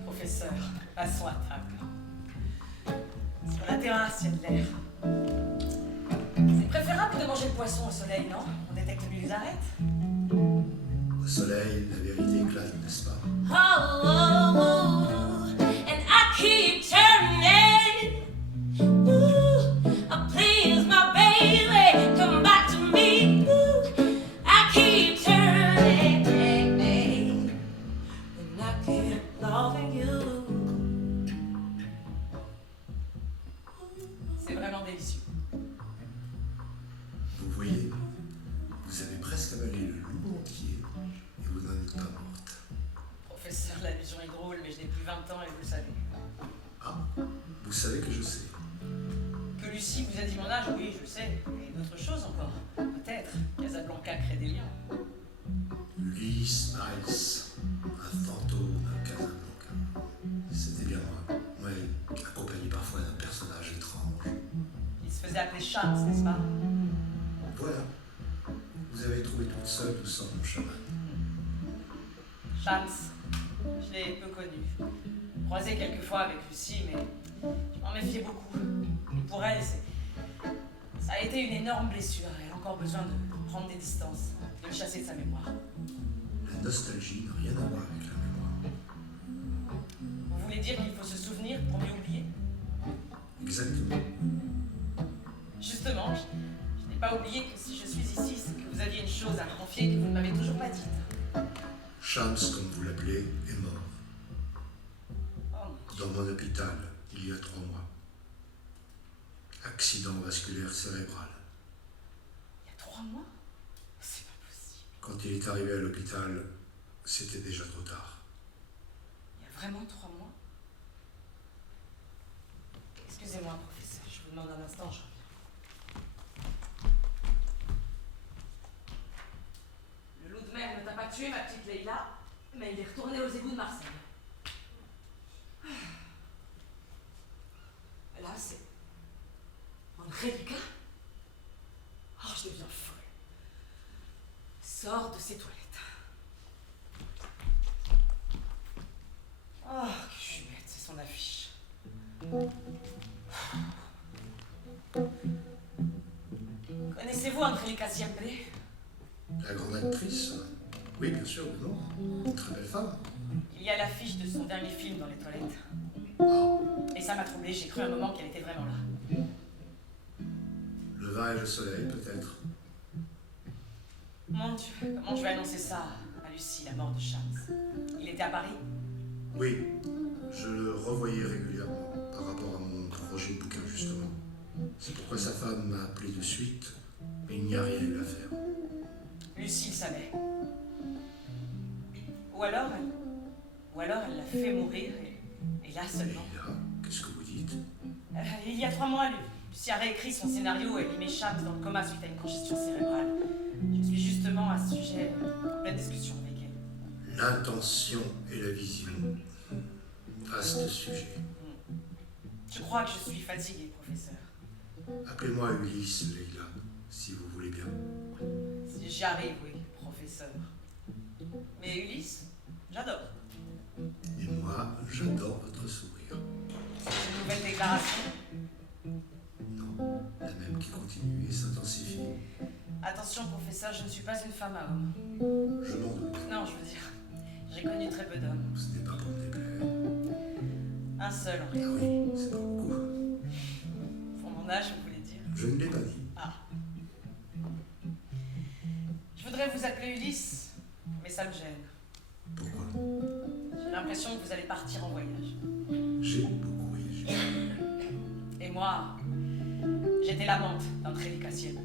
Professeur, passons à table. Sur la terrasse, il y a de l'air. C'est préférable de manger le poisson au soleil, non? On détecte mieux les arêtes. Au soleil, la vérité éclate, n'est-ce pas? Oh, oh, oh, and I keep turning. Ooh, oh, please, my baby, come back to me. Ooh, I keep turning, and I keep loving you. C'est vraiment délicieux. Vous voyez, vous avez presque avalé le loup entier et vous n'en êtes pas morte. Professeur, l'allusion est drôle, mais je n'ai plus 20 ans et vous le savez. Ah, vous savez que je sais. Que Lucie vous a dit mon âge, oui, je le sais. Et d'autres choses encore. Peut-être. Casablanca crée des liens. Ulysse Miles, un fantôme à Casablanca. C'était bien moi. Oui, accompagné parfois d'un personnage étrange. Il se faisait appeler Shams, n'est-ce pas? Voilà. Vous avez trouvé toute seule où sort mon chaman. Shams. Je l'ai peu connu. Croisé quelquefois avec Lucie, mais je m'en méfiais beaucoup. Et pour elle, ça a été une énorme blessure. Elle a encore besoin de prendre des distances, de me chasser de sa mémoire. La nostalgie n'a rien à voir avec la mémoire. Vous voulez dire qu'il faut se souvenir pour mieux oublier? Exactement. Justement, je n'ai pas oublié que si je suis ici, c'est que vous aviez une chose à me confier que vous ne m'avez toujours pas dite. Shams, comme vous l'appelez, est mort. Oh, Dans mon hôpital, il y a 3 mois. Accident vasculaire cérébral. il y a 3 mois? C'est pas possible. Quand il est arrivé à l'hôpital, c'était déjà trop tard. Il y a vraiment 3 mois? Excusez-moi, professeur, je vous demande un instant, je reviens. Le loup de mer ne t'a pas tué, ma petite Leïla, mais il est retourné aux égouts de Marseille. Là, c'est Angélica? Oh, je deviens folle. Sors de ces toilettes. Oh, que je suis bête, c'est son affiche. Connaissez-vous Angélica Siempre? La grande actrice? Oui, bien sûr, mais non. Une très belle femme. Il y a l'affiche de son dernier film dans les toilettes. Ah, Et ça m'a troublée, j'ai cru un moment qu'elle était vraiment là. le vin et le soleil, peut-être. Mon Dieu, comment je vais annoncer ça à Lucie, la mort de Shams? Il était à Paris? Oui, je le revoyais régulièrement par rapport à mon projet de bouquin, justement. C'est pourquoi sa femme m'a appelé de suite, mais il n'y a rien eu à faire. Lucie le savait. Ou alors, Ou alors elle l'a fait mourir et là seulement. Leïla, qu'est-ce que vous dites? Il y a 3 mois, Lucie a réécrit son scénario et il met Shams dans le coma suite à une congestion cérébrale. Je suis justement à ce sujet en pleine discussion avec elle. L'intention et la vision. Vaste sujet. Je crois que je suis fatiguée, professeur. Appelez-moi Ulysse, Leïla, si vous voulez bien. Si j'y arrive, oui, professeur. Mais Ulysse, j'adore. Et moi, j'adore votre sourire. C'est une nouvelle déclaration. Non, la même qui continue et s'intensifie. Attention, professeur, je ne suis pas une femme à homme. Je m'en doute. Non, je veux dire, j'ai connu très peu d'hommes. Ce n'est pas pour me déplaire. Un seul, en Ah réalité. oui, c'est pas beaucoup. Pour mon âge, vous voulez dire. Je ne l'ai pas dit. Ah. Je voudrais vous appeler Ulysse, mais ça me gêne. Pourquoi? J'ai l'impression que vous allez partir en voyage. J'ai beaucoup voyagé. Et moi, j'étais l'amante d'un prédicaciel.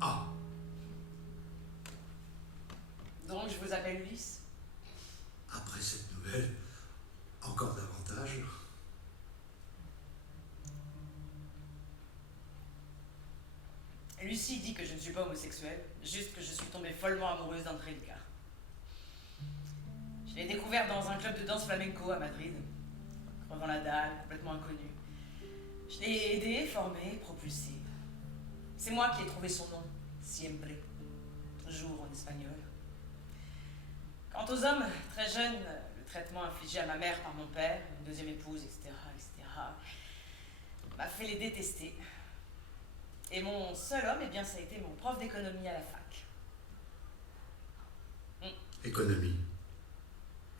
Ah, Donc je vous appelle Ulysse. après cette nouvelle, encore davantage. Lucie dit que je ne suis pas homosexuelle, juste que je suis tombée follement amoureuse d'un prédicat. Je l'ai découvert dans un club de danse flamenco à Madrid, crevant la dalle, complètement inconnu. Je l'ai aidé, formé, propulsé. C'est moi qui ai trouvé son nom, Siempre, toujours en espagnol. Quant aux hommes, très jeunes, le traitement infligé à ma mère par mon père, une deuxième épouse, etc., m'a fait les détester. Et mon seul homme, eh bien, ça a été mon prof d'économie à la fac. Économie.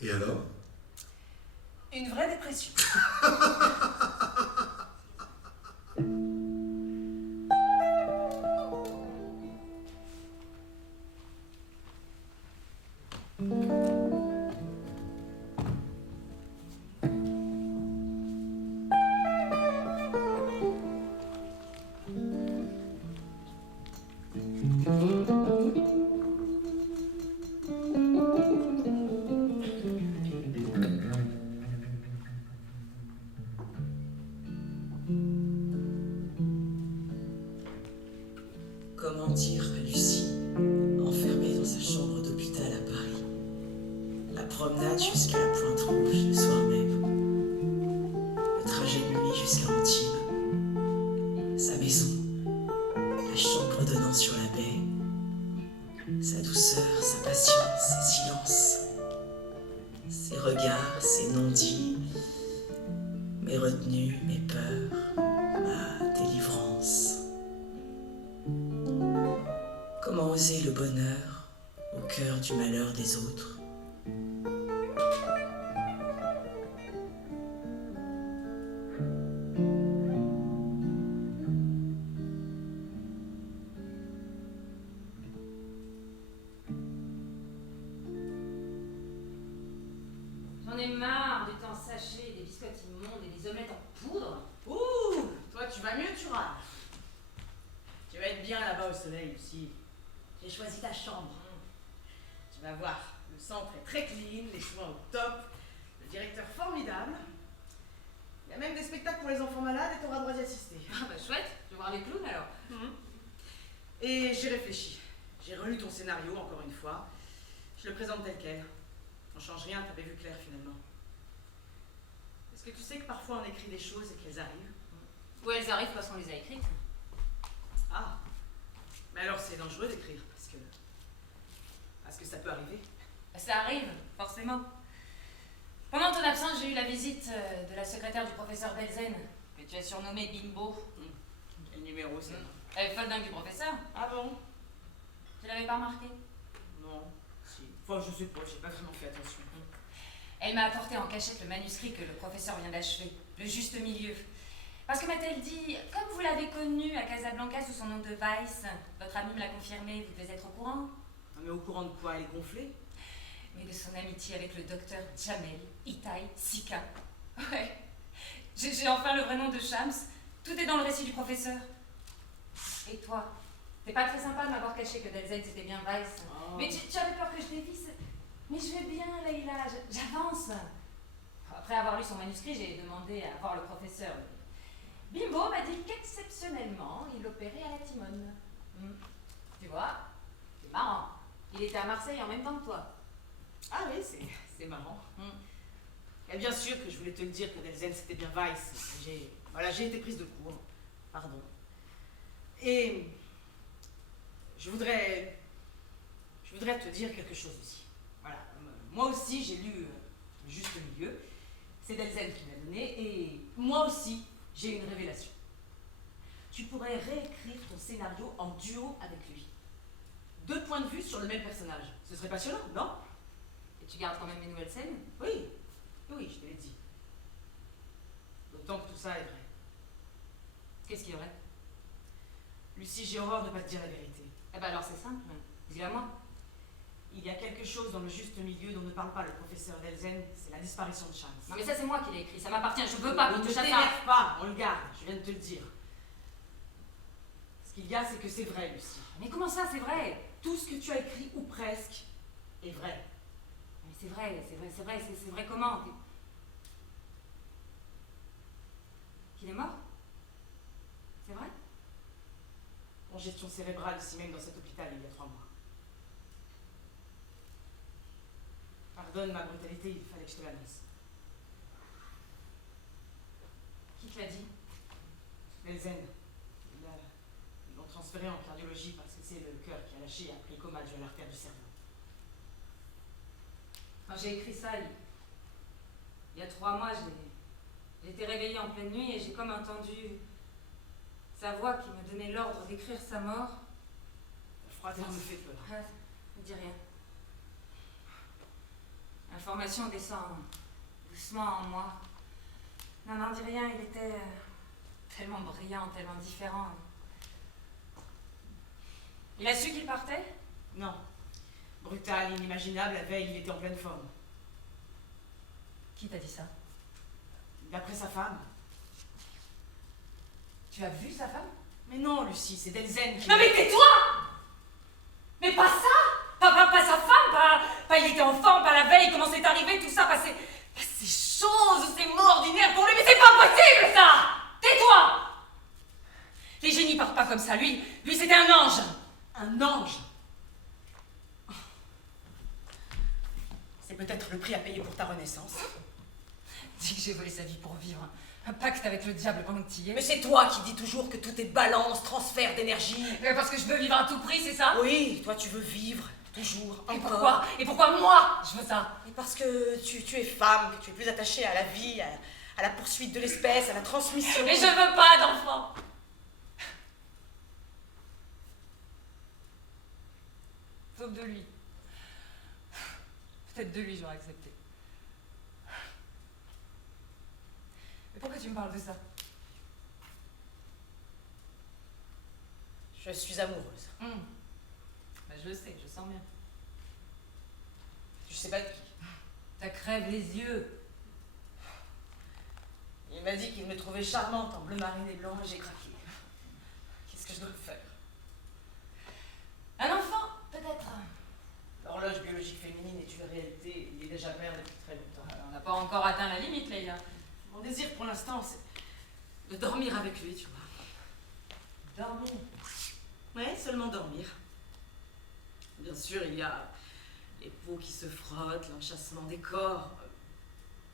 Et alors? Une vraie dépression. Comment dire à Lucie, enfermée dans sa chambre d'hôpital à Paris, la promenade jusqu'à la Pointe Rouge le soir même, le trajet de nuit jusqu'à Antibes, sa maison, la chambre donnant sur la baie, sa douceur, sa patience, ses silences, ses regards, ses non-dits, mes retenues, mes peurs, ma délivrance. Comment oser le bonheur au cœur du malheur des autres? J'en ai marre du temps saché, des biscottes immondes et des omelettes en poudre. Ouh, toi tu vas mieux, tu râles. Tu vas être bien là-bas au soleil aussi. J'ai choisi ta chambre. Tu vas voir, le centre est très clean, les soins au top, le directeur formidable. Il y a même des spectacles pour les enfants malades et tu auras droit d'y assister. Ah bah chouette, je vais voir les clowns alors. Et j'ai réfléchi. J'ai relu ton scénario encore une fois. Je le présente tel quel. On change rien, t'avais vu clair finalement. Est-ce que tu sais que parfois on écrit des choses et qu'elles arrivent? Ou elles arrivent parce qu'on les a écrites. Ah, mais alors c'est dangereux d'écrire parce que ça peut arriver. Ça arrive, forcément. Pendant ton absence, j'ai eu la visite de la secrétaire du professeur Delzen, que tu as surnommée Bimbo. Quel numéro c'est? Elle est folle dingue du professeur. Ah bon? Tu l'avais pas remarqué? Non, si. Enfin, je sais pas, j'ai pas vraiment fait attention. Elle m'a apporté en cachette le manuscrit que le professeur vient d'achever, le juste milieu. Parce que m'a-t-elle dit, comme vous l'avez connu à Casablanca sous son nom de Weiss, votre ami me l'a confirmé, vous devez être au courant. Mais au courant de quoi? Elle est gonflée? Mais de son amitié avec le docteur Jamel Itaï Sika. Ouais. J'ai enfin le vrai nom de Shams. Tout est dans le récit du professeur. Et toi? C'est pas très sympa de m'avoir caché que Delzen c'était bien Weiss. Oh. Mais tu avais peur que je dévisse. Mais je vais bien, Leïla, j'avance. Après avoir lu son manuscrit, j'ai demandé à voir le professeur. Bimbo m'a dit qu'exceptionnellement, il opérait à la Timone. Tu vois, c'est marrant. Il était à Marseille en même temps que toi. Ah oui, c'est marrant. Et bien sûr que je voulais te le dire que Delzenne c'était bien Weiss. J'ai été prise de court. Pardon. Et je voudrais te dire quelque chose aussi. Voilà. Moi aussi j'ai lu Le Juste Milieu. C'est Delzenne qui m'a donné et moi aussi j'ai une révélation. Tu pourrais réécrire ton scénario en duo avec lui. 2 points de vue sur le même personnage. Ce serait passionnant, non? Et tu gardes quand même mes nouvelles scènes? Oui, oui, je te l'ai dit. D'autant que tout ça est vrai. Qu'est-ce qui est vrai? Lucie, j'ai horreur de ne pas te dire la vérité. Eh ben alors c'est simple, dis-le à moi. Il y a quelque chose dans le juste milieu dont ne parle pas le professeur Delzenne, c'est la disparition de Chance. Non mais ça c'est moi qui l'ai écrit, ça m'appartient, je veux pas Ne qu'on te touche à ça. t'énerve pas, on le garde, je viens de te le dire. Ce qu'il y a, c'est que c'est vrai, Lucie. Mais comment ça, c'est vrai? Tout ce que tu as écrit, ou presque, est vrai. Mais c'est vrai comment? Qu'il est mort? C'est vrai? Congestion cérébrale ici même dans cet hôpital il y a 3 mois. Pardonne ma brutalité, il fallait que je te l'annonce. Qui te l'a dit? Delzenne. Ils l'ont transféré en cardiologie parce que c'est le cœur qui a lâché après le coma dû à l'artère du cerveau. Quand j'ai écrit ça, il y a 3 mois, j'ai été réveillée en pleine nuit et j'ai comme entendu sa voix qui me donnait l'ordre d'écrire sa mort. La froideur me fait peur. Ah, ne dis rien. L'information descend doucement en moi. Non, dis rien, il était tellement brillant, tellement différent. Il a su qu'il partait? Non. Brutal, inimaginable, la veille, il était en pleine forme. Qui t'a dit ça? D'après sa femme. Tu as vu sa femme? Mais non, Lucie, c'est Delzenne qui... Non mais tais-toi! Mais pas ça! Pas sa femme, pas il était en forme, pas la veille, comment c'est arrivé, tout ça, pas ces choses, ces mots ordinaires pour lui, mais c'est pas possible ça! Tais-toi! Les génies partent pas comme ça, lui c'était un ange! Un ange? C'est peut-être le prix à payer pour ta renaissance. Dis que j'ai volé sa vie pour vivre. Un pacte avec le diable pendant que t'y es. Mais c'est toi qui dis toujours que tout est balance, transfert d'énergie. Parce que je veux vivre à tout prix, c'est ça? Oui, toi tu veux vivre, toujours, Et encore. pourquoi? Et pourquoi moi je veux ça? Et parce que tu es femme, que tu es plus attachée à la vie, à la poursuite de l'espèce, à la transmission. Mais je veux pas d'enfant! Sauf de lui. Peut-être de lui j'aurais accepté. Mais pourquoi tu me parles de ça? Je suis amoureuse. Bah, je le sais, je sens bien. Je sais pas de qui. Ça crève les yeux. Il m'a dit qu'il me trouvait charmante en bleu marine et blanc et j'ai craqué. Qu'est-ce que je dois faire? Un enfant, peut-être. L'horloge biologique féminine est une réalité, il est déjà père depuis très longtemps. On n'a pas encore atteint la limite, Leïla. Mon désir pour l'instant, c'est de dormir avec lui, tu vois. Dormir. Ouais, seulement dormir. Bien sûr, il y a les peaux qui se frottent, l'enchâssement des corps.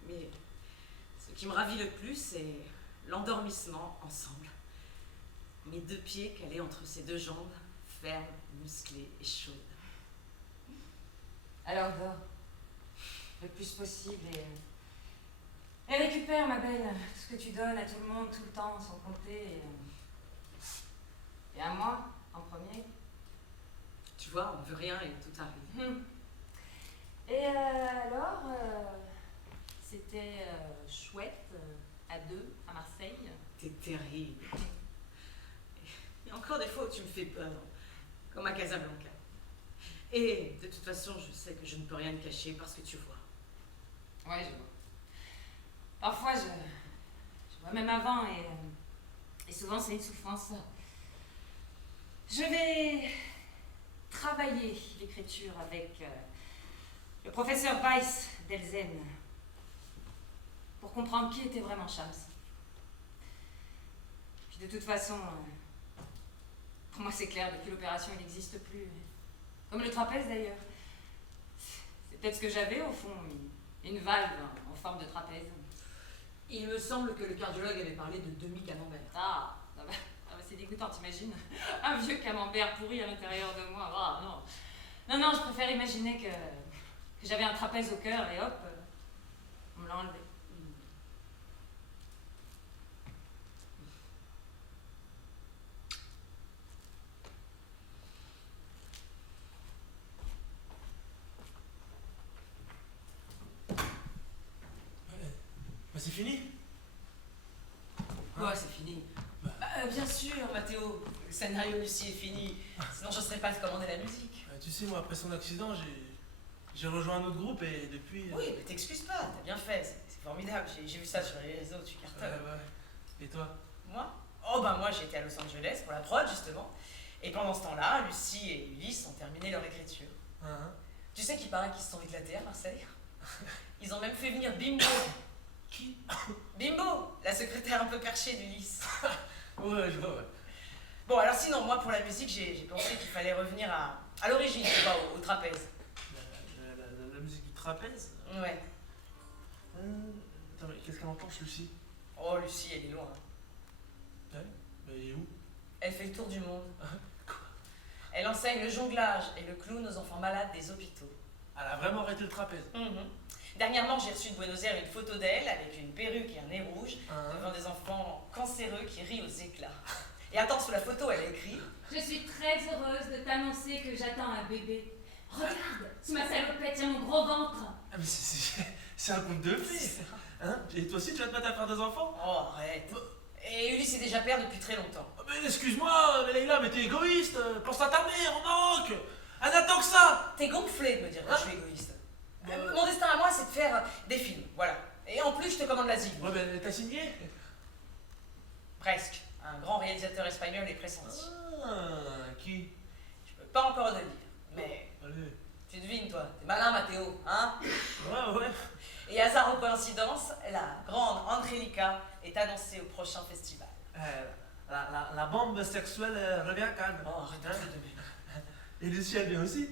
Mais ce qui me ravit le plus, c'est l'endormissement ensemble. Mes 2 pieds calés entre ses 2 jambes, fermes, musclées et chaudes. Alors dors. Le plus possible et récupère, ma belle, tout ce que tu donnes à tout le monde, tout le temps, sans compter. Et à moi, en premier. Tu vois, on veut rien et tout arrive. Et alors, c'était chouette, à 2, à Marseille. T'es terrible. Il y a encore des fois où tu me fais peur, comme à Casablanca. Et de toute façon, je sais que je ne peux rien te cacher parce que tu vois. Ouais, je vois. Parfois, je vois même avant et souvent c'est une souffrance. Je vais travailler l'écriture avec Le professeur Weiss d'Elzen. Pour comprendre qui était vraiment Shams. Puis de toute façon, pour moi c'est clair, depuis l'opération il n'existe plus. Comme le trapèze d'ailleurs. C'est peut-être ce que j'avais au fond, une valve en forme de trapèze. Il me semble que le cardiologue avait parlé de demi-camembert. Ah, c'est dégoûtant, t'imagines? Un vieux camembert pourri à l'intérieur de moi. Ah, non. Non, je préfère imaginer que j'avais un trapèze au cœur et hop, on me l'a enlevé. C'est fini? Quoi, c'est fini? Bien sûr, Mathéo. Le scénario Lucie est fini. Sinon, je ne serais pas commandé la musique. Tu sais, moi, après son accident, j'ai rejoint un autre groupe et depuis... Oui, mais t'excuses pas, t'as bien fait. C'est formidable. J'ai vu ça sur les réseaux, tu cartonnes. Ouais. Et toi? Moi? Oh, ben moi, j'étais à Los Angeles pour la prod, justement. Et pendant ce temps-là, Lucie et Ulysse ont terminé leur écriture. Tu sais qu'il paraît qu'ils se sont éclatés à Marseille? Ils ont même fait venir Bimbo. Qui? Bimbo, la secrétaire un peu perchée d'Ulysse. Ouais, je vois, ouais. Bon, alors sinon, moi, pour la musique, j'ai pensé qu'il fallait revenir à l'origine, tu vois, au trapèze. La musique du trapèze? Ouais. Attends, mais qu'est-ce qu'elle en pense, Lucie? Oh, Lucie, elle est loin. Ouais? Mais elle est où? Elle fait le tour du monde. Quoi? Elle enseigne le jonglage et le clown aux enfants malades des hôpitaux. Elle a vraiment arrêté le trapèze? Dernièrement, j'ai reçu de Buenos Aires une photo d'elle avec une perruque et un nez rouge devant des enfants cancéreux qui rient aux éclats. Et attends, sous la photo, elle a écrit: Je suis très heureuse de t'annoncer que j'attends un bébé. Regarde, sous ma salopette, il y a mon gros ventre. Ah, mais c'est un conte de fées. Hein? Et toi aussi, tu vas te mettre à faire des enfants? Oh, arrête. Et Ulysse est déjà père depuis très longtemps. Mais excuse-moi, mais Leïla, mais t'es égoïste. Pense à ta mère, on manque. Elle n'attend que ça. T'es gonflé de me dire que je suis égoïste. Mon destin à moi, c'est de faire des films, voilà. Et en plus, je te commande l'asile. Ouais, mais t'as signé? Presque. Un grand réalisateur espagnol est pressenti. Qui? Je peux pas encore le dire, mais... Allez. Tu devines, toi. T'es malin, Mathéo, hein? Ouais. Et hasard ou coïncidence, la grande Angelica est annoncée au prochain festival. La bombe sexuelle revient à Cannes. Oh, arrête de te... Et Lucie, elle vient aussi?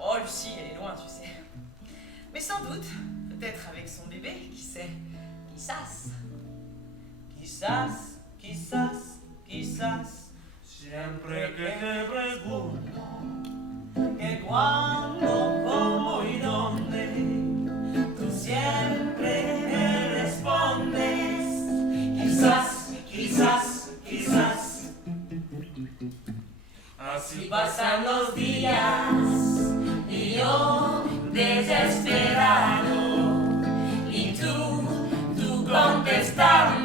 Oh, Lucie, elle est loin, tu sais. Mais sans doute, peut-être avec son bébé, qui sait, quizás. Quizás, quizás, quizás. Siempre que te pregunto Que cuándo, cómo y dónde, tú siempre me respondes. Quizás, quizás, quizás. Así pasan los días y yo desesperado y tú contestando.